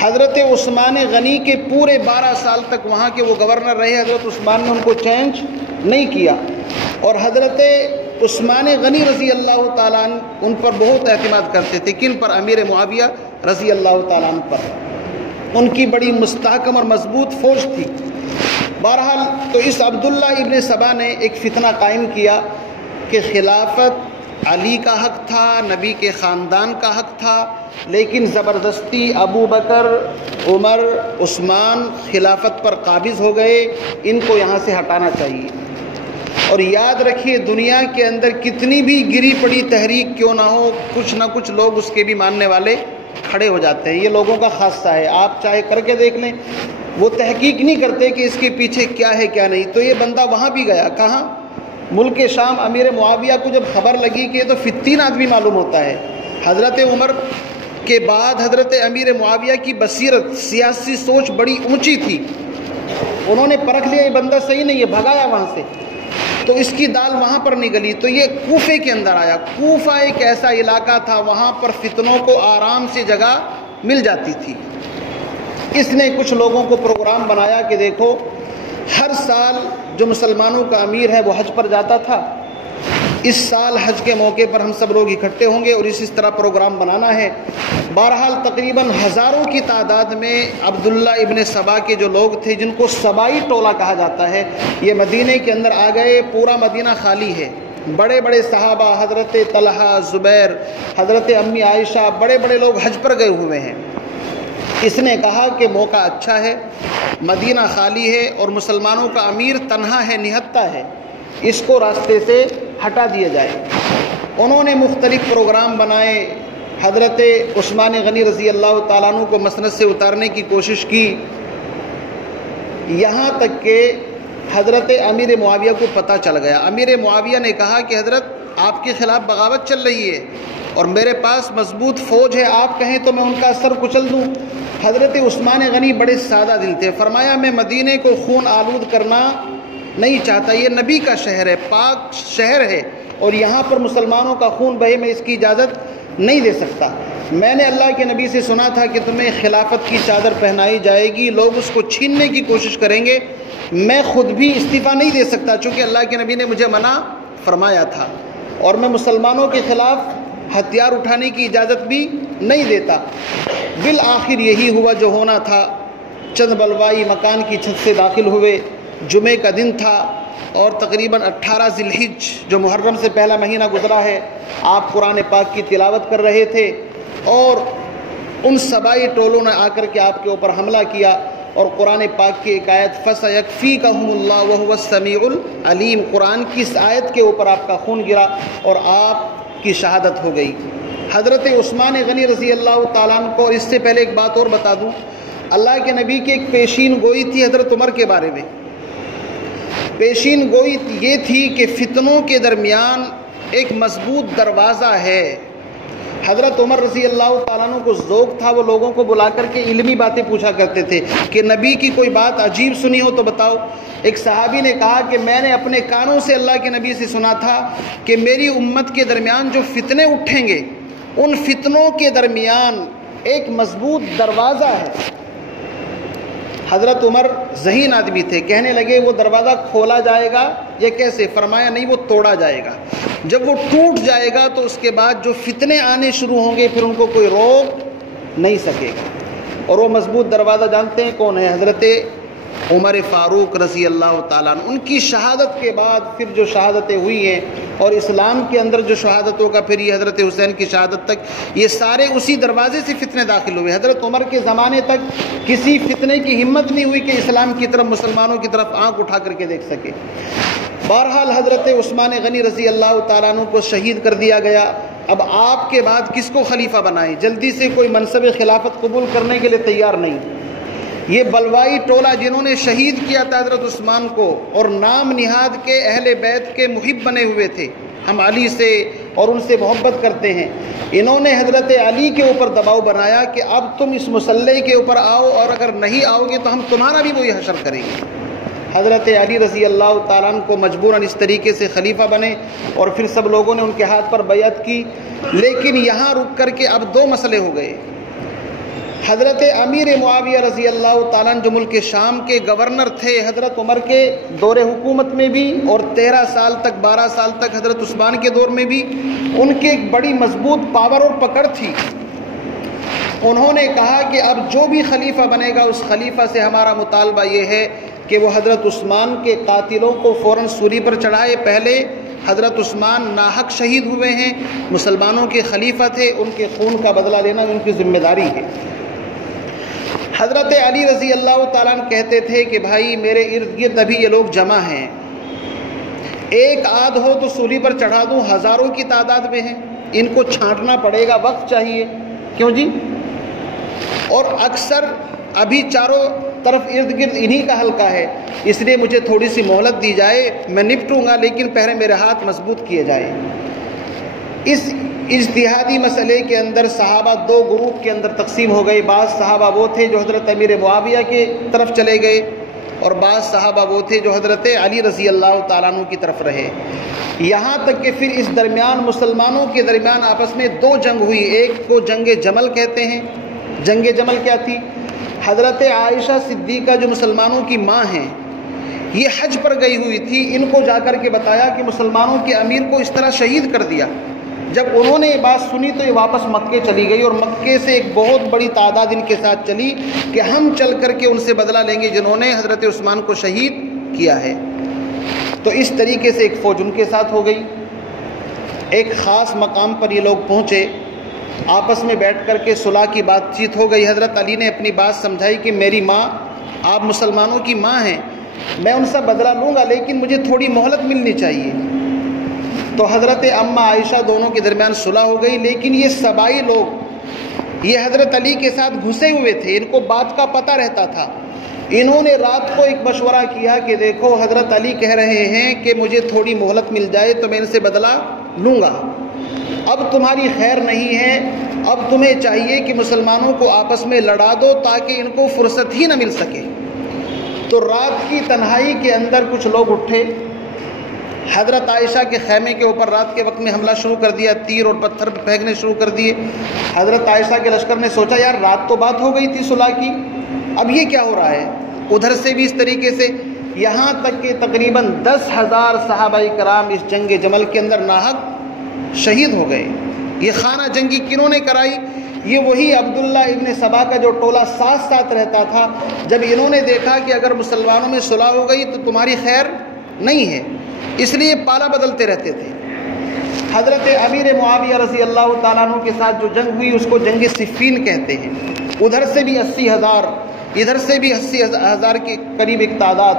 حضرت عثمان غنی کے پورے 12 سال تک وہاں کے وہ گورنر رہے. حضرت عثمان نے ان کو چینج نہیں کیا، اور حضرت عثمان غنی رضی اللہ تعالیٰ عنہ ان پر بہت اعتماد کرتے تھے. کن پر؟ امیر معاویہ رضی اللہ تعالیٰ عنہ پر. ان کی بڑی مستحکم اور مضبوط فوج تھی. بہرحال تو اس عبداللہ ابن سبا نے ایک فتنہ قائم کیا کہ خلافت علی کا حق تھا، نبی کے خاندان کا حق تھا، لیکن زبردستی ابو بکر، عمر، عثمان خلافت پر قابض ہو گئے، ان کو یہاں سے ہٹانا چاہیے. اور یاد رکھیے دنیا کے اندر کتنی بھی گری پڑی تحریک کیوں نہ ہو، کچھ نہ کچھ لوگ اس کے بھی ماننے والے کھڑے ہو جاتے ہیں. یہ لوگوں کا خاصہ ہے، آپ چاہے کر کے دیکھ لیں. وہ تحقیق نہیں کرتے کہ اس کے پیچھے کیا ہے کیا نہیں. تو یہ بندہ وہاں بھی گیا، کہاں؟ ملک شام. امیر معاویہ کو جب خبر لگی کہ یہ تو فتین آدمی معلوم ہوتا ہے. حضرت عمر کے بعد حضرت امیر معاویہ کی بصیرت، سیاسی سوچ بڑی اونچی تھی. انہوں نے پرکھ لیا یہ بندہ صحیح نہیں ہے، بھگایا وہاں سے. تو اس کی دال وہاں پر نکلی تو یہ کوفے کے اندر آیا. کوفہ ایک ایسا علاقہ تھا وہاں پر فتنوں کو آرام سے جگہ مل جاتی تھی. اس نے کچھ لوگوں کو پروگرام بنایا کہ دیکھو ہر سال جو مسلمانوں کا امیر ہے وہ حج پر جاتا تھا، اس سال حج کے موقع پر ہم سب لوگ اکٹھے ہوں گے اور اس طرح پروگرام بنانا ہے. بہرحال تقریباً ہزاروں کی تعداد میں عبداللہ ابن سبا کے جو لوگ تھے، جن کو سبائی ٹولہ کہا جاتا ہے، یہ مدینے کے اندر آ گئے. پورا مدینہ خالی ہے. بڑے بڑے صحابہ، حضرت طلحہ، زبیر، حضرت امی عائشہ، بڑے بڑے لوگ حج پر گئے ہوئے ہیں. اس نے کہا کہ موقع اچھا ہے، مدینہ خالی ہے اور مسلمانوں کا امیر تنہا ہے، نہتہ ہے، اس کو راستے سے ہٹا دیا جائے. انہوں نے مختلف پروگرام بنائے. حضرت عثمان غنی رضی اللہ تعالیٰ عنہ کو مسند سے اتارنے کی کوشش کی. یہاں تک کہ حضرت امیر معاویہ کو پتہ چل گیا۔ امیر معاویہ نے کہا کہ حضرت آپ کے خلاف بغاوت چل رہی ہے اور میرے پاس مضبوط فوج ہے، آپ کہیں تو میں ان کا سر کچل دوں۔ حضرت عثمان غنی بڑے سادہ دل تھے، فرمایا میں مدینے کو خون آلود کرنا نہیں چاہتا، یہ نبی کا شہر ہے، پاک شہر ہے، اور یہاں پر مسلمانوں کا خون بہے، میں اس کی اجازت نہیں دے سکتا۔ میں نے اللہ کے نبی سے سنا تھا کہ تمہیں خلافت کی چادر پہنائی جائے گی، لوگ اس کو چھیننے کی کوشش کریں گے، میں خود بھی استعفیٰ نہیں دے سکتا چونکہ اللہ کے نبی نے مجھے منع فرمایا تھا، اور میں مسلمانوں کے خلاف ہتھیار اٹھانے کی اجازت بھی نہیں دیتا۔ بالآخر یہی ہوا جو ہونا تھا۔ چند بلوائی مکان کی چھت سے داخل ہوئے، جمعے کا دن تھا اور تقریباً 18 ذی الحجہ جو محرم سے پہلا مہینہ گزرا ہے، آپ قرآن پاک کی تلاوت کر رہے تھے اور ان سبائی ٹولوں نے آ کر کے آپ کے اوپر حملہ کیا، اور قرآن پاک کی ایک آیت فَسَيَكْفِيكَهُمُ اللَّهُ وَهُوَ السَّمِيعُ الْعَلِيمُ، قرآن کی اس آیت کے اوپر آپ کا خون گرا اور آپ کی شہادت ہو گئی۔ حضرت عثمان غنی رضی اللہ تعالیٰ عنہ کو، اور اس سے پہلے ایک بات اور بتا دوں، اللہ کے نبی کی ایک پیشین گوئی تھی حضرت عمر کے بارے میں۔ پیشین گوئی یہ تھی کہ فتنوں کے درمیان ایک مضبوط دروازہ ہے۔ حضرت عمر رضی اللہ تعالیٰ عنہ کو ذوق تھا، وہ لوگوں کو بلا کر کے علمی باتیں پوچھا کرتے تھے کہ نبی کی کوئی بات عجیب سنی ہو تو بتاؤ۔ ایک صحابی نے کہا کہ میں نے اپنے کانوں سے اللہ کے نبی سے سنا تھا کہ میری امت کے درمیان جو فتنے اٹھیں گے، ان فتنوں کے درمیان ایک مضبوط دروازہ ہے۔ حضرت عمر ذہین آدمی تھے، کہنے لگے وہ دروازہ کھولا جائے گا یہ کیسے؟ فرمایا نہیں، وہ توڑا جائے گا، جب وہ ٹوٹ جائے گا تو اس کے بعد جو فتنے آنے شروع ہوں گے پھر ان کو کوئی روک نہیں سکے گا۔ اور وہ مضبوط دروازہ جانتے ہیں کون ہے؟ حضرت عمر فاروق رضی اللہ تعالیٰ عنہ۔ ان کی شہادت کے بعد پھر جو شہادتیں ہوئی ہیں اور اسلام کے اندر جو شہادت ہوگا، پھر یہ حضرت حسین کی شہادت تک، یہ سارے اسی دروازے سے فتنے داخل ہوئے۔ حضرت عمر کے زمانے تک کسی فتنے کی ہمت نہیں ہوئی کہ اسلام کی طرف، مسلمانوں کی طرف آنکھ اٹھا کر کے دیکھ سکے۔ بہرحال حضرت عثمان غنی رضی اللہ تعالیٰ عنہ کو شہید کر دیا گیا۔ اب آپ کے بعد کس کو خلیفہ بنائیں؟ جلدی سے کوئی منصب خلافت قبول کرنے کے لیے تیار نہیں۔ یہ بلوائی ٹولہ جنہوں نے شہید کیا تھا حضرت عثمان کو اور نام نہاد کے اہل بیت کے محب بنے ہوئے تھے، ہم علی سے اور ان سے محبت کرتے ہیں، انہوں نے حضرت علی کے اوپر دباؤ بنایا کہ اب تم اس مسلح کے اوپر آؤ، اور اگر نہیں آؤ گے تو ہم تمہارا بھی وہی حشر کریں گے۔ حضرت علی رضی اللہ تعالیٰ عنہ کو مجبوراً اس طریقے سے خلیفہ بنے، اور پھر سب لوگوں نے ان کے ہاتھ پر بیعت کی۔ لیکن یہاں رک کر کے اب دو مسئلے ہو گئے۔ حضرت امیر معاویہ رضی اللہ تعالیٰ عنہ جو ملک شام کے گورنر تھے حضرت عمر کے دور حکومت میں بھی، اور 13 سال تک 12 سال تک حضرت عثمان کے دور میں بھی، ان کی ایک بڑی مضبوط پاور اور پکڑ تھی۔ انہوں نے کہا کہ اب جو بھی خلیفہ بنے گا اس خلیفہ سے ہمارا مطالبہ یہ ہے کہ وہ حضرت عثمان کے قاتلوں کو فوراً سولی پر چڑھائے۔ پہلے حضرت عثمان ناحق شہید ہوئے ہیں، مسلمانوں کے خلیفہ تھے، ان کے خون کا بدلہ لینا ان کی ذمہ داری ہے۔ حضرت علی رضی اللہ تعالیٰ عنہ کہتے تھے کہ بھائی میرے ارد گرد ابھی یہ لوگ جمع ہیں، ایک آدھ ہو تو سولی پر چڑھا دوں، ہزاروں کی تعداد میں ہیں، ان کو چھانٹنا پڑے گا، وقت چاہیے، کیوں جی؟ اور اکثر ابھی چاروں طرف ارد گرد انہی کا حلقہ ہے، اس لیے مجھے تھوڑی سی مہلت دی جائے، میں نپٹوں گا، لیکن پہلے میرے ہاتھ مضبوط کیے جائے۔ اس اجتہادی مسئلے کے اندر صحابہ دو گروپ کے اندر تقسیم ہو گئے۔ بعض صحابہ وہ تھے جو حضرت امیر معاویہ کے طرف چلے گئے، اور بعض صحابہ وہ تھے جو حضرت علی رضی اللہ تعالیٰ عنہ کی طرف رہے۔ یہاں تک کہ پھر اس درمیان مسلمانوں کے درمیان آپس میں دو جنگ ہوئی، ایک کو جنگ جمل کہتے ہیں۔ جنگ جمل کیا تھی؟ حضرت عائشہ صدیقہ جو مسلمانوں کی ماں ہیں، یہ حج پر گئی ہوئی تھی، ان کو جا کر کے بتایا کہ مسلمانوں کے امیر کو اس طرح شہید کر دیا۔ جب انہوں نے یہ بات سنی تو یہ واپس مکے چلی گئی، اور مکے سے ایک بہت بڑی تعداد ان کے ساتھ چلی کہ ہم چل کر کے ان سے بدلہ لیں گے جنہوں نے حضرت عثمان کو شہید کیا ہے۔ تو اس طریقے سے ایک فوج ان کے ساتھ ہو گئی۔ ایک خاص مقام پر یہ لوگ پہنچے، آپس میں بیٹھ کر کے صلح کی بات چیت ہو گئی۔ حضرت علی نے اپنی بات سمجھائی کہ میری ماں، آپ مسلمانوں کی ماں ہیں، میں ان سے بدلہ لوں گا لیکن مجھے تھوڑی مہلت ملنی چاہیے۔ تو حضرت اماں عائشہ دونوں کے درمیان صلح ہو گئی، لیکن یہ سبائی لوگ یہ حضرت علی کے ساتھ گھسے ہوئے تھے، ان کو بات کا پتہ رہتا تھا۔ انہوں نے رات کو ایک مشورہ کیا کہ دیکھو حضرت علی کہہ رہے ہیں کہ مجھے تھوڑی مہلت مل جائے تو میں ان سے بدلہ لوں گا، اب تمہاری خیر نہیں ہے، اب تمہیں چاہیے کہ مسلمانوں کو آپس میں لڑا دو تاکہ ان کو فرصت ہی نہ مل سکے۔ تو رات کی تنہائی کے اندر کچھ لوگ اٹھے، حضرت عائشہ کے خیمے کے اوپر رات کے وقت میں حملہ شروع کر دیا، تیر اور پتھر پھینکنے شروع کر دیے۔ حضرت عائشہ کے لشکر نے سوچا یار رات تو بات ہو گئی تھی صلح کی، اب یہ کیا ہو رہا ہے؟ ادھر سے بھی اس طریقے سے، یہاں تک کہ تقریباً 10,000 صحابہ کرام اس جنگ جمل کے اندر ناحق شہید ہو گئے۔ یہ خانہ جنگی کنہوں نے کرائی؟ یہ وہی عبداللہ ابن سبا کا جو ٹولہ ساتھ ساتھ رہتا تھا۔ جب انہوں نے دیکھا کہ اگر مسلمانوں میں صلح ہو گئی تو تمہاری خیر نہیں ہے، اس لیے پالا بدلتے رہتے تھے۔ حضرت امیر معاویہ رضی اللہ تعالیٰ عنہ کے ساتھ جو جنگ ہوئی اس کو جنگ صفین کہتے ہیں۔ ادھر سے بھی 80,000، ادھر سے بھی 80,000 کے قریب ایک تعداد،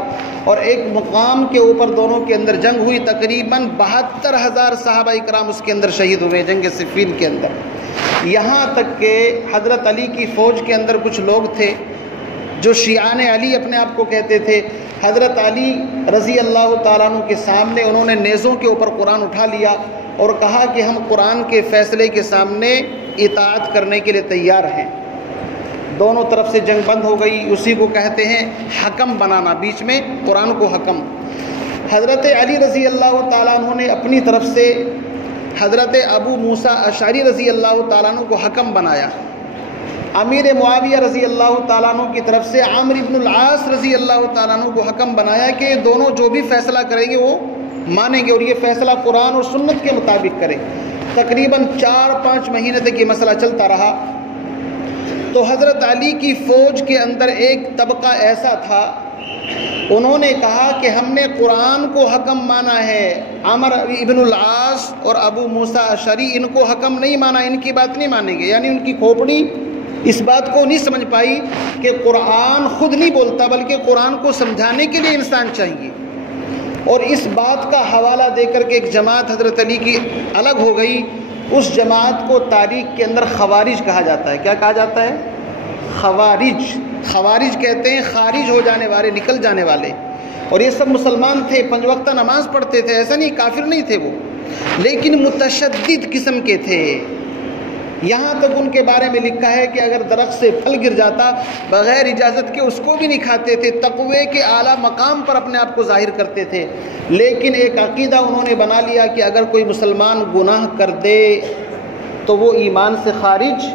اور ایک مقام کے اوپر دونوں کے اندر جنگ ہوئی۔ تقریباً 72,000 صحابہ کرام اس کے اندر شہید ہوئے جنگ صفین کے اندر۔ یہاں تک کہ حضرت علی کی فوج کے اندر کچھ لوگ تھے جو شیعان علی اپنے آپ کو کہتے تھے۔ حضرت علی رضی اللہ تعالیٰ عنہ کے سامنے انہوں نے نیزوں کے اوپر قرآن اٹھا لیا اور کہا کہ ہم قرآن کے فیصلے کے سامنے اطاعت کرنے کے لیے تیار ہیں۔ دونوں طرف سے جنگ بند ہو گئی، اسی کو کہتے ہیں حکم بنانا، بیچ میں قرآن کو حکم۔ حضرت علی رضی اللہ تعالیٰ عنہ نے اپنی طرف سے حضرت ابو موسیٰ اشعری رضی اللہ تعالیٰ عنہ کو حکم بنایا۔ امیر معاویہ رضی اللہ تعالیٰ عنہ کی طرف سے عمرو بن العاص رضی اللہ تعالیٰ عنہ کو حکم بنایا کہ دونوں جو بھی فیصلہ کریں گے وہ مانیں گے اور یہ فیصلہ قرآن اور سنت کے مطابق کریں۔ تقریباً 4-5 مہینے تک یہ مسئلہ چلتا رہا۔ تو حضرت علی کی فوج کے اندر ایک طبقہ ایسا تھا، انہوں نے کہا کہ ہم نے قرآن کو حکم مانا ہے، عمرو ابن العاص اور ابو موسیٰ اشعری ان کو حکم نہیں مانا، ان کی بات نہیں مانیں گے۔ یعنی ان کی کھوپڑی اس بات کو نہیں سمجھ پائی کہ قرآن خود نہیں بولتا بلکہ قرآن کو سمجھانے کے لیے انسان چاہیے۔ اور اس بات کا حوالہ دے کر کے ایک جماعت حضرت علی کی الگ ہو گئی۔ اس جماعت کو تاریخ کے اندر خوارج کہا جاتا ہے۔ کیا کہا جاتا ہے؟ خوارج۔ خوارج کہتے ہیں خارج ہو جانے والے، نکل جانے والے۔ اور یہ سب مسلمان تھے، 5 وقتہ نماز پڑھتے تھے، ایسا نہیں کافر نہیں تھے وہ، لیکن متشدد قسم کے تھے۔ یہاں تک ان کے بارے میں لکھا ہے کہ اگر درخت سے پھل گر جاتا بغیر اجازت کے اس کو بھی نہیں کھاتے تھے، تقوی کے اعلیٰ مقام پر اپنے آپ کو ظاہر کرتے تھے۔ لیکن ایک عقیدہ انہوں نے بنا لیا کہ اگر کوئی مسلمان گناہ کر دے تو وہ ایمان سے خارج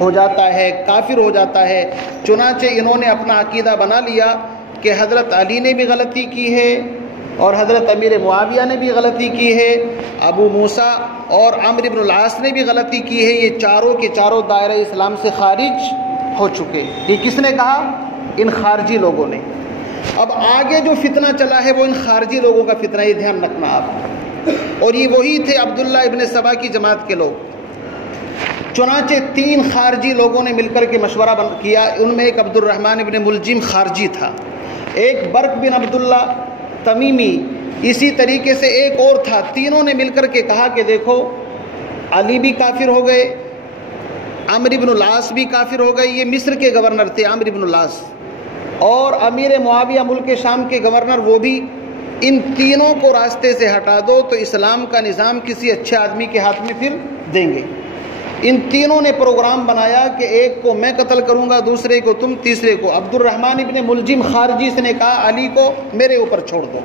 ہو جاتا ہے، کافر ہو جاتا ہے۔ چنانچہ انہوں نے اپنا عقیدہ بنا لیا کہ حضرت علی نے بھی غلطی کی ہے اور حضرت امیر معاویہ نے بھی غلطی کی ہے، ابو موسیٰ اور عمرو بن العاص نے بھی غلطی کی ہے، یہ چاروں کے چاروں دائرہ اسلام سے خارج ہو چکے۔ یہ کس نے کہا؟ ان خارجی لوگوں نے۔ اب آگے جو فتنہ چلا ہے وہ ان خارجی لوگوں کا فتنہ، یہ دھیان رکھنا آپ۔ اور یہ وہی تھے عبداللہ ابن سبا کی جماعت کے لوگ۔ چنانچہ 3 خارجی لوگوں نے مل کر کے مشورہ کیا، ان میں ایک عبد الرحمن ابن ملجم خارجی تھا، ایک برق بن عبداللہ تمیمی، اسی طریقے سے ایک اور تھا۔ تینوں نے مل کر کے کہا کہ دیکھو علی بھی کافر ہو گئے، عمرو بن العاص بھی کافر ہو گئے، یہ مصر کے گورنر تھے عمرو بن العاص، اور امیر معاویہ ملک شام کے گورنر وہ بھی، ان تینوں کو راستے سے ہٹا دو تو اسلام کا نظام کسی اچھے آدمی کے ہاتھ میں پھر دیں گے۔ ان تینوں نے پروگرام بنایا کہ ایک کو میں قتل کروں گا، دوسرے کو تم، تیسرے کو۔ عبد الرحمن ابن ملجم خارجی سے نے کہا علی کو میرے اوپر چھوڑ دو،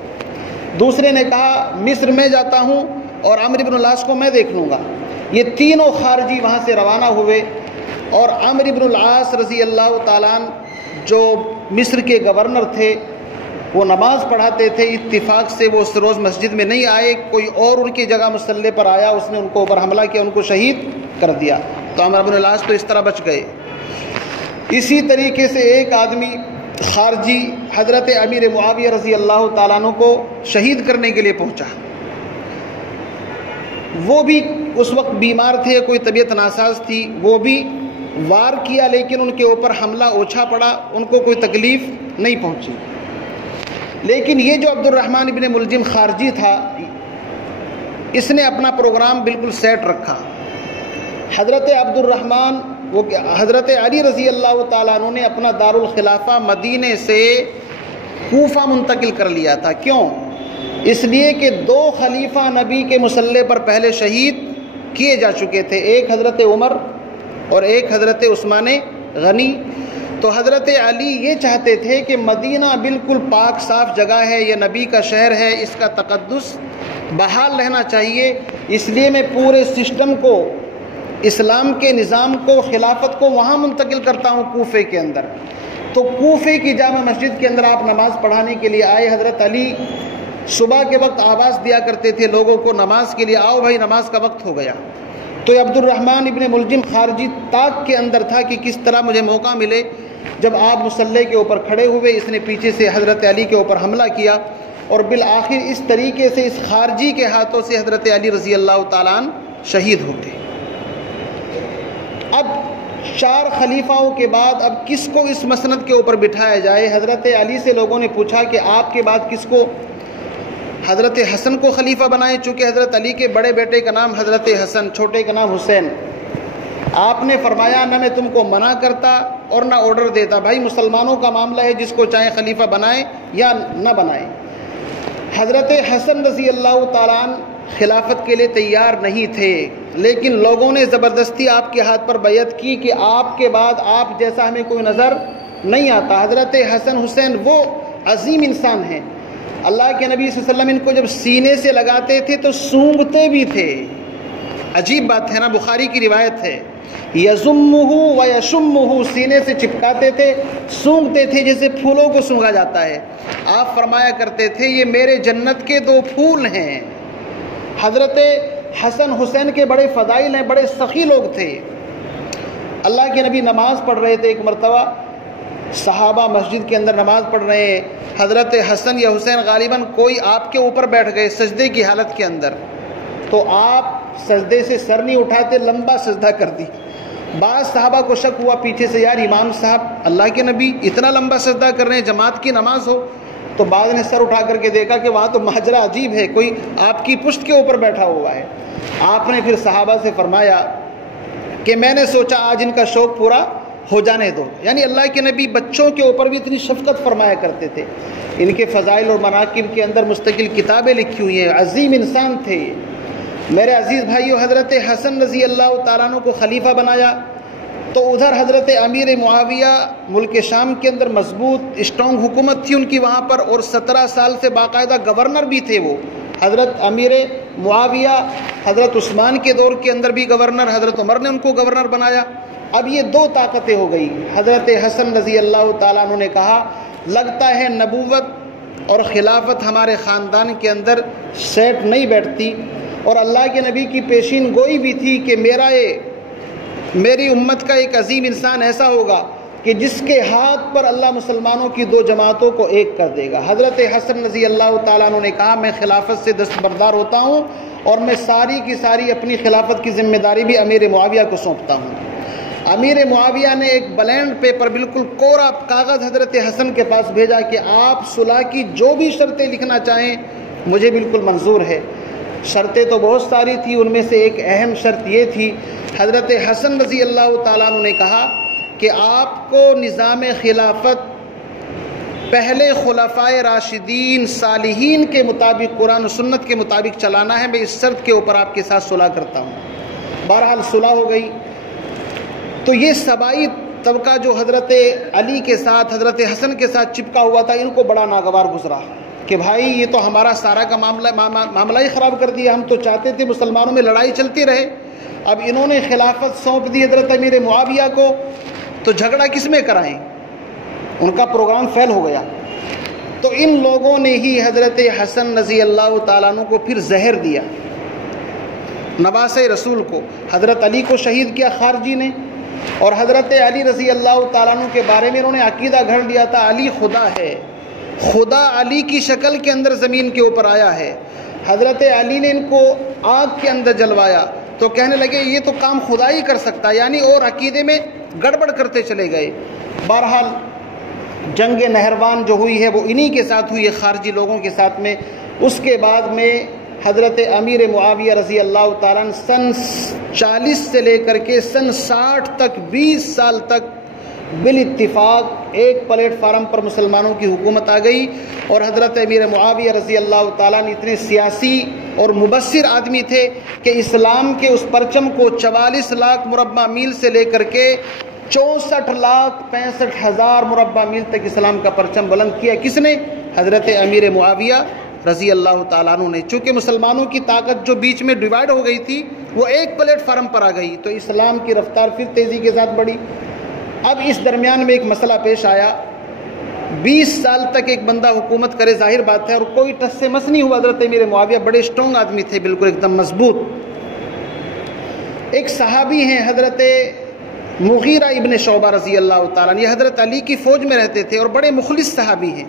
دوسرے نے کہا مصر میں جاتا ہوں اور عمرو بن العاص کو میں دیکھ لوں گا۔ یہ تینوں خارجی وہاں سے روانہ ہوئے، اور عمرو بن العاص رضی اللہ تعالیٰ عنہ جو مصر کے گورنر تھے وہ نماز پڑھاتے تھے، اتفاق سے وہ اس روز مسجد میں نہیں آئے، کوئی اور ان کی جگہ مسلح پر آیا، اس نے ان کو اوپر حملہ کیا، ان کو شہید کر دیا۔ تو عمرو بن العاص تو اس طرح بچ گئے۔ اسی طریقے سے ایک آدمی خارجی حضرت امیر معاویہ رضی اللہ تعالیٰ عنہ کو شہید کرنے کے لیے پہنچا، وہ بھی اس وقت بیمار تھے، کوئی طبیعت ناساز تھی، وہ بھی وار کیا لیکن ان کے اوپر حملہ اوچھا پڑا، ان کو کوئی تکلیف نہیں پہنچی۔ لیکن یہ جو عبد الرحمن ابن ملجم خارجی تھا، اس نے اپنا پروگرام بالکل سیٹ رکھا۔ حضرت عبد الرحمن وہ حضرت علی رضی اللہ تعالیٰ عنہ نے اپنا دارالخلافہ مدینے سے کوفہ منتقل کر لیا تھا. کیوں؟ اس لیے کہ 2 خلیفہ نبی کے مصلی پر پہلے شہید کیے جا چکے تھے، ایک حضرت عمر اور ایک حضرت عثمان غنی. تو حضرت علی یہ چاہتے تھے کہ مدینہ بالکل پاک صاف جگہ ہے، یہ نبی کا شہر ہے، اس کا تقدس بحال رہنا چاہیے، اس لیے میں پورے سسٹم کو، اسلام کے نظام کو، خلافت کو وہاں منتقل کرتا ہوں کوفے کے اندر. تو کوفے کی جامع مسجد کے اندر آپ نماز پڑھانے کے لیے آئے. حضرت علی صبح کے وقت آواز دیا کرتے تھے لوگوں کو نماز کے لیے، آؤ بھائی نماز کا وقت ہو گیا. تو یہ عبد الرحمن ابن ملجم خارجی طاق کے اندر تھا کہ کس طرح مجھے موقع ملے. جب آپ مصلی کے اوپر کھڑے ہوئے، اس نے پیچھے سے حضرت علی کے اوپر حملہ کیا اور بالآخر اس طریقے سے اس خارجی کے ہاتھوں سے حضرت علی رضی اللہ تعالیٰ عنہ شہید ہو گئے. اب 4 خلیفاؤں کے بعد اب کس کو اس مسند کے اوپر بٹھایا جائے؟ حضرت علی سے لوگوں نے پوچھا کہ آپ کے بعد کس کو؟ حضرت حسن کو خلیفہ بنائے، چونکہ حضرت علی کے بڑے بیٹے کا نام حضرت حسن، چھوٹے کا نام حسین. آپ نے فرمایا نہ میں تم کو منع کرتا اور نہ آرڈر دیتا، بھائی مسلمانوں کا معاملہ ہے، جس کو چاہے خلیفہ بنائے یا نہ بنائے. حضرت حسن رضی اللہ تعالیٰ عنہ خلافت کے لیے تیار نہیں تھے، لیکن لوگوں نے زبردستی آپ کے ہاتھ پر بیعت کی کہ آپ کے بعد آپ جیسا ہمیں کوئی نظر نہیں آتا. حضرت حسن حسین وہ عظیم انسان ہیں، اللہ کے نبی صلی اللہ علیہ وسلم ان کو جب سینے سے لگاتے تھے تو سونگھتے بھی تھے. عجیب بات ہے نا، بخاری کی روایت ہے، یضمہ و یشمہ، سینے سے چپکاتے تھے، سونگھتے تھے جیسے پھولوں کو سونگھا جاتا ہے. آپ فرمایا کرتے تھے یہ میرے جنت کے 2 پھول ہیں. حضرت حسن حسین کے بڑے فضائل ہیں، بڑے سخی لوگ تھے. اللہ کے نبی نماز پڑھ رہے تھے، ایک مرتبہ صحابہ مسجد کے اندر نماز پڑھ رہے ہیں، حضرت حسن یا حسین غالباً کوئی آپ کے اوپر بیٹھ گئے سجدے کی حالت کے اندر، تو آپ سجدے سے سر نہیں اٹھاتے، لمبا سجدہ کر دی. بعض صحابہ کو شک ہوا پیچھے سے، یار امام صاحب اللہ کے نبی اتنا لمبا سجدہ کر رہے ہیں، جماعت کی نماز ہو. تو بعض نے سر اٹھا کر کے دیکھا کہ وہاں تو ماجرا عجیب ہے، کوئی آپ کی پشت کے اوپر بیٹھا ہوا ہے. آپ نے پھر صحابہ سے فرمایا کہ میں نے سوچا آج ان کا شوق پورا ہو جانے دو. یعنی اللہ کے نبی بچوں کے اوپر بھی اتنی شفقت فرمایا کرتے تھے. ان کے فضائل اور مناقب کے اندر مستقل کتابیں لکھی ہوئی ہیں، عظیم انسان تھے. میرے عزیز بھائیو، حضرت حسن رضی اللہ تعالیٰ عنہ کو خلیفہ بنایا تو ادھر حضرت امیر معاویہ ملک شام کے اندر مضبوط اسٹرانگ حکومت تھی ان کی وہاں پر، اور 17 سال سے باقاعدہ گورنر بھی تھے وہ. حضرت امیر معاویہ حضرت عثمان کے دور کے اندر بھی گورنر، حضرت عمر نے ان کو گورنر بنایا. اب یہ 2 طاقتیں ہو گئی. حضرت حسن رضی اللہ تعالیٰ عنہ نے کہا لگتا ہے نبوت اور خلافت ہمارے خاندان کے اندر سیٹ نہیں بیٹھتی، اور اللہ کے نبی کی پیشین گوئی بھی تھی کہ میری امت کا ایک عظیم انسان ایسا ہوگا کہ جس کے ہاتھ پر اللہ مسلمانوں کی 2 جماعتوں کو ایک کر دے گا. حضرت حسن رضی اللہ تعالیٰ عنہ نے کہا میں خلافت سے دستبردار ہوتا ہوں اور میں ساری کی ساری اپنی خلافت کی ذمہ داری بھی امیر معاویہ کو سونپتا ہوں. امیر معاویہ نے ایک بلینڈ پیپر، بالکل کوڑا کاغذ حضرت حسن کے پاس بھیجا کہ آپ صلح کی جو بھی شرطیں لکھنا چاہیں مجھے بالکل منظور ہے. شرطیں تو بہت ساری تھی، ان میں سے ایک اہم شرط یہ تھی، حضرت حسن رضی اللہ تعالیٰ عنہ نے کہا کہ آپ کو نظام خلافت پہلے خلفائے راشدین صالحین کے مطابق، قرآن و سنت کے مطابق چلانا ہے. میں اس شرط کے اوپر آپ کے ساتھ صلح کرتا ہوں. بہرحال صلح ہو گئی. تو یہ سبائی طبقہ جو حضرت علی کے ساتھ، حضرت حسن کے ساتھ چپکا ہوا تھا، ان کو بڑا ناگوار گزرا کہ بھائی یہ تو ہمارا سارا کا معاملہ ہی خراب کر دیا. ہم تو چاہتے تھے مسلمانوں میں لڑائی چلتی رہے، اب انہوں نے خلافت سونپ دی حضرت امیر معاویہ کو، تو جھگڑا کس میں کرائیں؟ ان کا پروگرام فیل ہو گیا. تو ان لوگوں نے ہی حضرت حسن رضی اللہ تعالیٰ عنہ کو پھر زہر دیا، نواسے رسول کو. حضرت علی کو شہید کیا خارجی نے، اور حضرت علی رضی اللہ تعالیٰ عنہ کے بارے میں انہوں نے عقیدہ گھڑ لیا تھا علی خدا ہے، خدا علی کی شکل کے اندر زمین کے اوپر آیا ہے. حضرت علی نے ان کو آگ کے اندر جلوایا تو کہنے لگے یہ تو کام خدا ہی کر سکتا ہے، یعنی اور عقیدے میں گڑبڑ کرتے چلے گئے. بہرحال جنگ نہروان جو ہوئی ہے وہ انہی کے ساتھ ہوئی ہے، خارجی لوگوں کے ساتھ میں. اس کے بعد میں حضرت امیر معاویہ رضی اللہ تعالیٰ عنہ سن 40 سے لے کر کے سن 60 تک 20 سال تک بالاتفاق ایک پلیٹ فارم پر مسلمانوں کی حکومت آ گئی، اور حضرت امیر معاویہ رضی اللہ تعالیٰ عنہ اتنے سیاسی اور مبصر آدمی تھے کہ اسلام کے اس پرچم کو 44 لاکھ مربع میل سے لے کر کے 64,65,000 مربع میل تک اسلام کا پرچم بلند کیا۔ کس نے؟ حضرت امیر معاویہ رضی اللہ تعالیٰ عنہ نے۔ چونکہ مسلمانوں کی طاقت جو بیچ میں ڈیوائیڈ ہو گئی تھی وہ ایک پلیٹ فارم پر آ گئی، تو اسلام کی رفتار پھر تیزی کے ساتھ بڑھی۔ اب اس درمیان میں ایک مسئلہ پیش آیا، 20 سال تک ایک بندہ حکومت کرے ظاہر بات ہے، اور کوئی ٹس سے مس نہیں ہوا۔ حضرت امیر معاویہ بڑے اسٹرانگ آدمی تھے، بالکل ایک دم مضبوط۔ ایک صحابی ہیں حضرت مغیرہ ابن شعبہ رضی اللہ تعالیٰ عنہ، یہ حضرت علی کی فوج میں رہتے تھے اور بڑے مخلص صحابی ہیں۔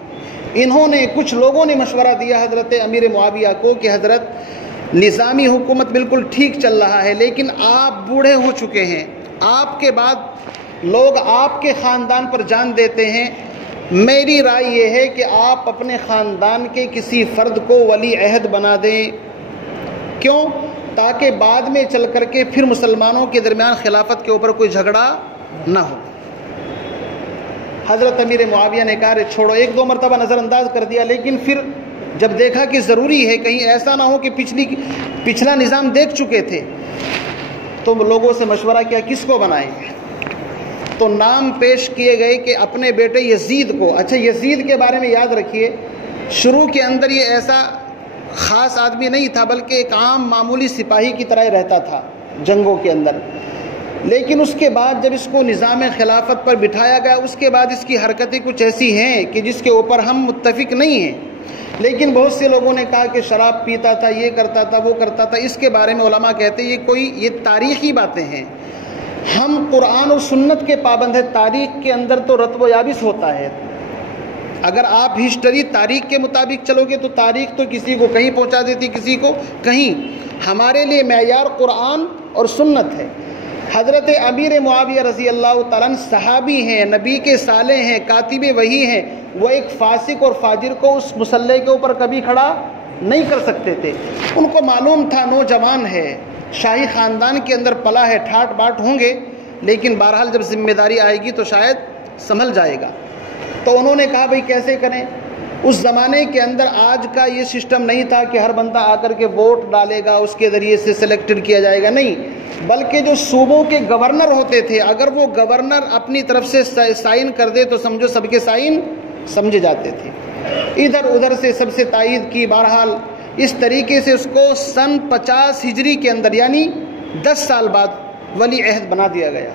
کچھ لوگوں نے مشورہ دیا حضرت امیر معاویہ کو کہ حضرت نظامی حکومت بالکل ٹھیک چل رہا ہے، لیکن آپ بوڑھے ہو چکے ہیں، آپ کے بعد لوگ آپ کے خاندان پر جان دیتے ہیں، میری رائے یہ ہے کہ آپ اپنے خاندان کے کسی فرد کو ولی عہد بنا دیں۔ کیوں؟ تاکہ بعد میں چل کر کے پھر مسلمانوں کے درمیان خلافت کے اوپر کوئی جھگڑا نہ ہو۔ حضرت امیر معاویہ نے کہا چھوڑو، 1-2 مرتبہ نظر انداز کر دیا، لیکن پھر جب دیکھا کہ ضروری ہے، کہیں ایسا نہ ہو کہ پچھلا نظام دیکھ چکے تھے، تو لوگوں سے مشورہ کیا کس کو بنائیں، تو نام پیش کیے گئے کہ اپنے بیٹے یزید کو۔ اچھا، یزید کے بارے میں یاد رکھیے، شروع کے اندر یہ ایسا خاص آدمی نہیں تھا، بلکہ ایک عام معمولی سپاہی کی طرح رہتا تھا جنگوں کے اندر، لیکن اس کے بعد جب اس کو نظام خلافت پر بٹھایا گیا، اس کے بعد اس کی حرکتیں کچھ ایسی ہیں کہ جس کے اوپر ہم متفق نہیں ہیں، لیکن بہت سے لوگوں نے کہا کہ شراب پیتا تھا، یہ کرتا تھا، وہ کرتا تھا۔ اس کے بارے میں علماء کہتے ہیں یہ تاریخی باتیں ہیں، ہم قرآن اور سنت کے پابند ہیں، تاریخ کے اندر تو رتب و یابس ہوتا ہے۔ اگر آپ ہسٹری تاریخ کے مطابق چلو گے تو تاریخ تو کسی کو کہیں پہنچا دیتی، کسی کو کہیں۔ ہمارے لیے معیار قرآن اور سنت ہے۔ حضرت امیر معاویہ رضی اللہ تعالیٰ عنہ صحابی ہیں، نبی کے صالح ہیں، کاتب وحی ہیں، وہ ایک فاسق اور فاجر کو اس مسلح کے اوپر کبھی کھڑا نہیں کر سکتے تھے۔ ان کو معلوم تھا نوجوان ہے، شاہی خاندان کے اندر پلا ہے، ٹھاٹ باٹ ہوں گے، لیکن بہرحال جب ذمہ داری آئے گی تو شاید سنبھل جائے گا۔ تو انہوں نے کہا بھئی کیسے کریں؟ اس زمانے کے اندر آج کا یہ سسٹم نہیں تھا کہ ہر بندہ آ کر کے ووٹ ڈالے گا، اس کے ذریعے سے سلیکٹڈ کیا جائے گا، نہیں، بلکہ جو صوبوں کے گورنر ہوتے تھے، اگر وہ گورنر اپنی طرف سے سائن کر دے تو سمجھو سب کے سائن سمجھے جاتے تھے، ادھر ادھر سے سب سے تائید کی۔ بہرحال اس طریقے سے اس کو سن 50 ہجری کے اندر، یعنی 10 سال بعد ولی عہد بنا دیا گیا۔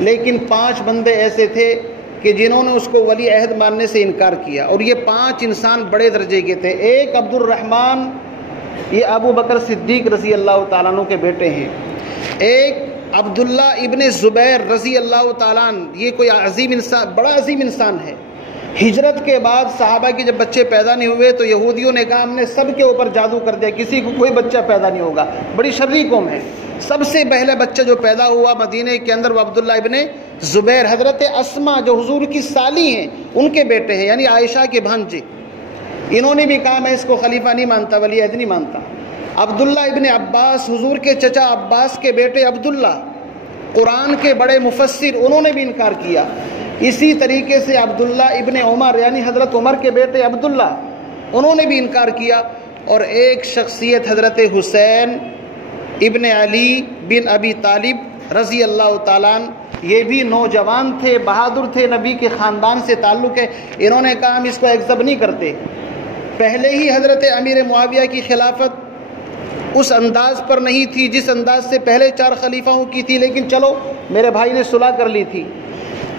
لیکن 5 بندے ایسے تھے کہ جنہوں نے اس کو ولی عہد ماننے سے انکار کیا، اور یہ 5 انسان بڑے درجے کے تھے۔ ایک عبد الرحمن، یہ ابو بکر صدیق رضی اللہ تعالیٰ عنہ کے بیٹے ہیں۔ ایک عبداللہ ابن زبیر رضی اللہ تعالیٰ عنہ، یہ کوئی عظیم انسان، بڑا عظیم انسان ہے۔ ہجرت کے بعد صحابہ کے جب بچے پیدا نہیں ہوئے تو یہودیوں نے کہا ہم نے سب کے اوپر جادو کر دیا، کسی کو کوئی بچہ پیدا نہیں ہوگا، بڑی شرری قوم ہے۔ سب سے پہلے بچہ جو پیدا ہوا مدینے کے اندر وہ عبداللہ ابن زبیر، حضرت اسما جو حضور کی سالی ہیں ان کے بیٹے ہیں، یعنی عائشہ کے بھانجے۔ انہوں نے بھی کہا میں اس کو خلیفہ نہیں مانتا، ولی عہد نہیں مانتا۔ عبداللہ ابن عباس، حضور کے چچا عباس کے بیٹے عبداللہ، قرآن کے بڑے مفسر، انہوں نے بھی انکار کیا۔ اسی طریقے سے عبداللہ ابن عمر، یعنی حضرت عمر کے بیٹے عبداللہ، انہوں نے بھی انکار کیا۔ اور ایک شخصیت حضرت حسین ابن علی بن ابی طالب رضی اللہ تعالیٰ عنہ، یہ بھی نوجوان تھے، بہادر تھے، نبی کے خاندان سے تعلق ہے۔ انہوں نے کہا ہم اس کو ایکسپٹ نہیں کرتے۔ پہلے ہی حضرت امیر معاویہ کی خلافت اس انداز پر نہیں تھی جس انداز سے پہلے 4 خلیفاؤں کی تھی، لیکن چلو میرے بھائی نے صلح کر لی تھی۔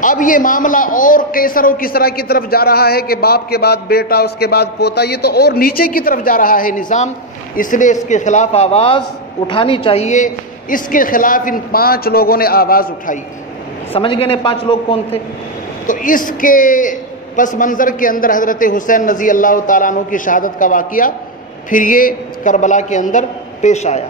اب یہ معاملہ اور قیصر و کسریٰ کی طرف جا رہا ہے کہ باپ کے بعد بیٹا، اس کے بعد پوتا، یہ تو اور نیچے کی طرف جا رہا ہے نظام، اس لیے اس کے خلاف آواز اٹھانی چاہیے۔ اس کے خلاف ان 5 لوگوں نے آواز اٹھائی۔ سمجھ گئے نا 5 لوگ کون تھے؟ تو اس کے پس منظر کے اندر حضرت حسین رضی اللہ تعالیٰ عنہ کی شہادت کا واقعہ پھر یہ کربلا کے اندر پیش آیا۔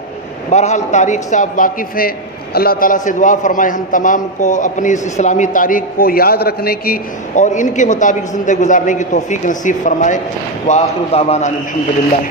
بہرحال تاریخ سے آپ واقف ہیں، اللہ تعالیٰ سے دعا فرمائے ہم تمام کو اپنی اس اسلامی تاریخ کو یاد رکھنے کی اور ان کے مطابق زندگی گزارنے کی توفیق نصیب فرمائے۔ وآخر دعوانا الحمدللہ۔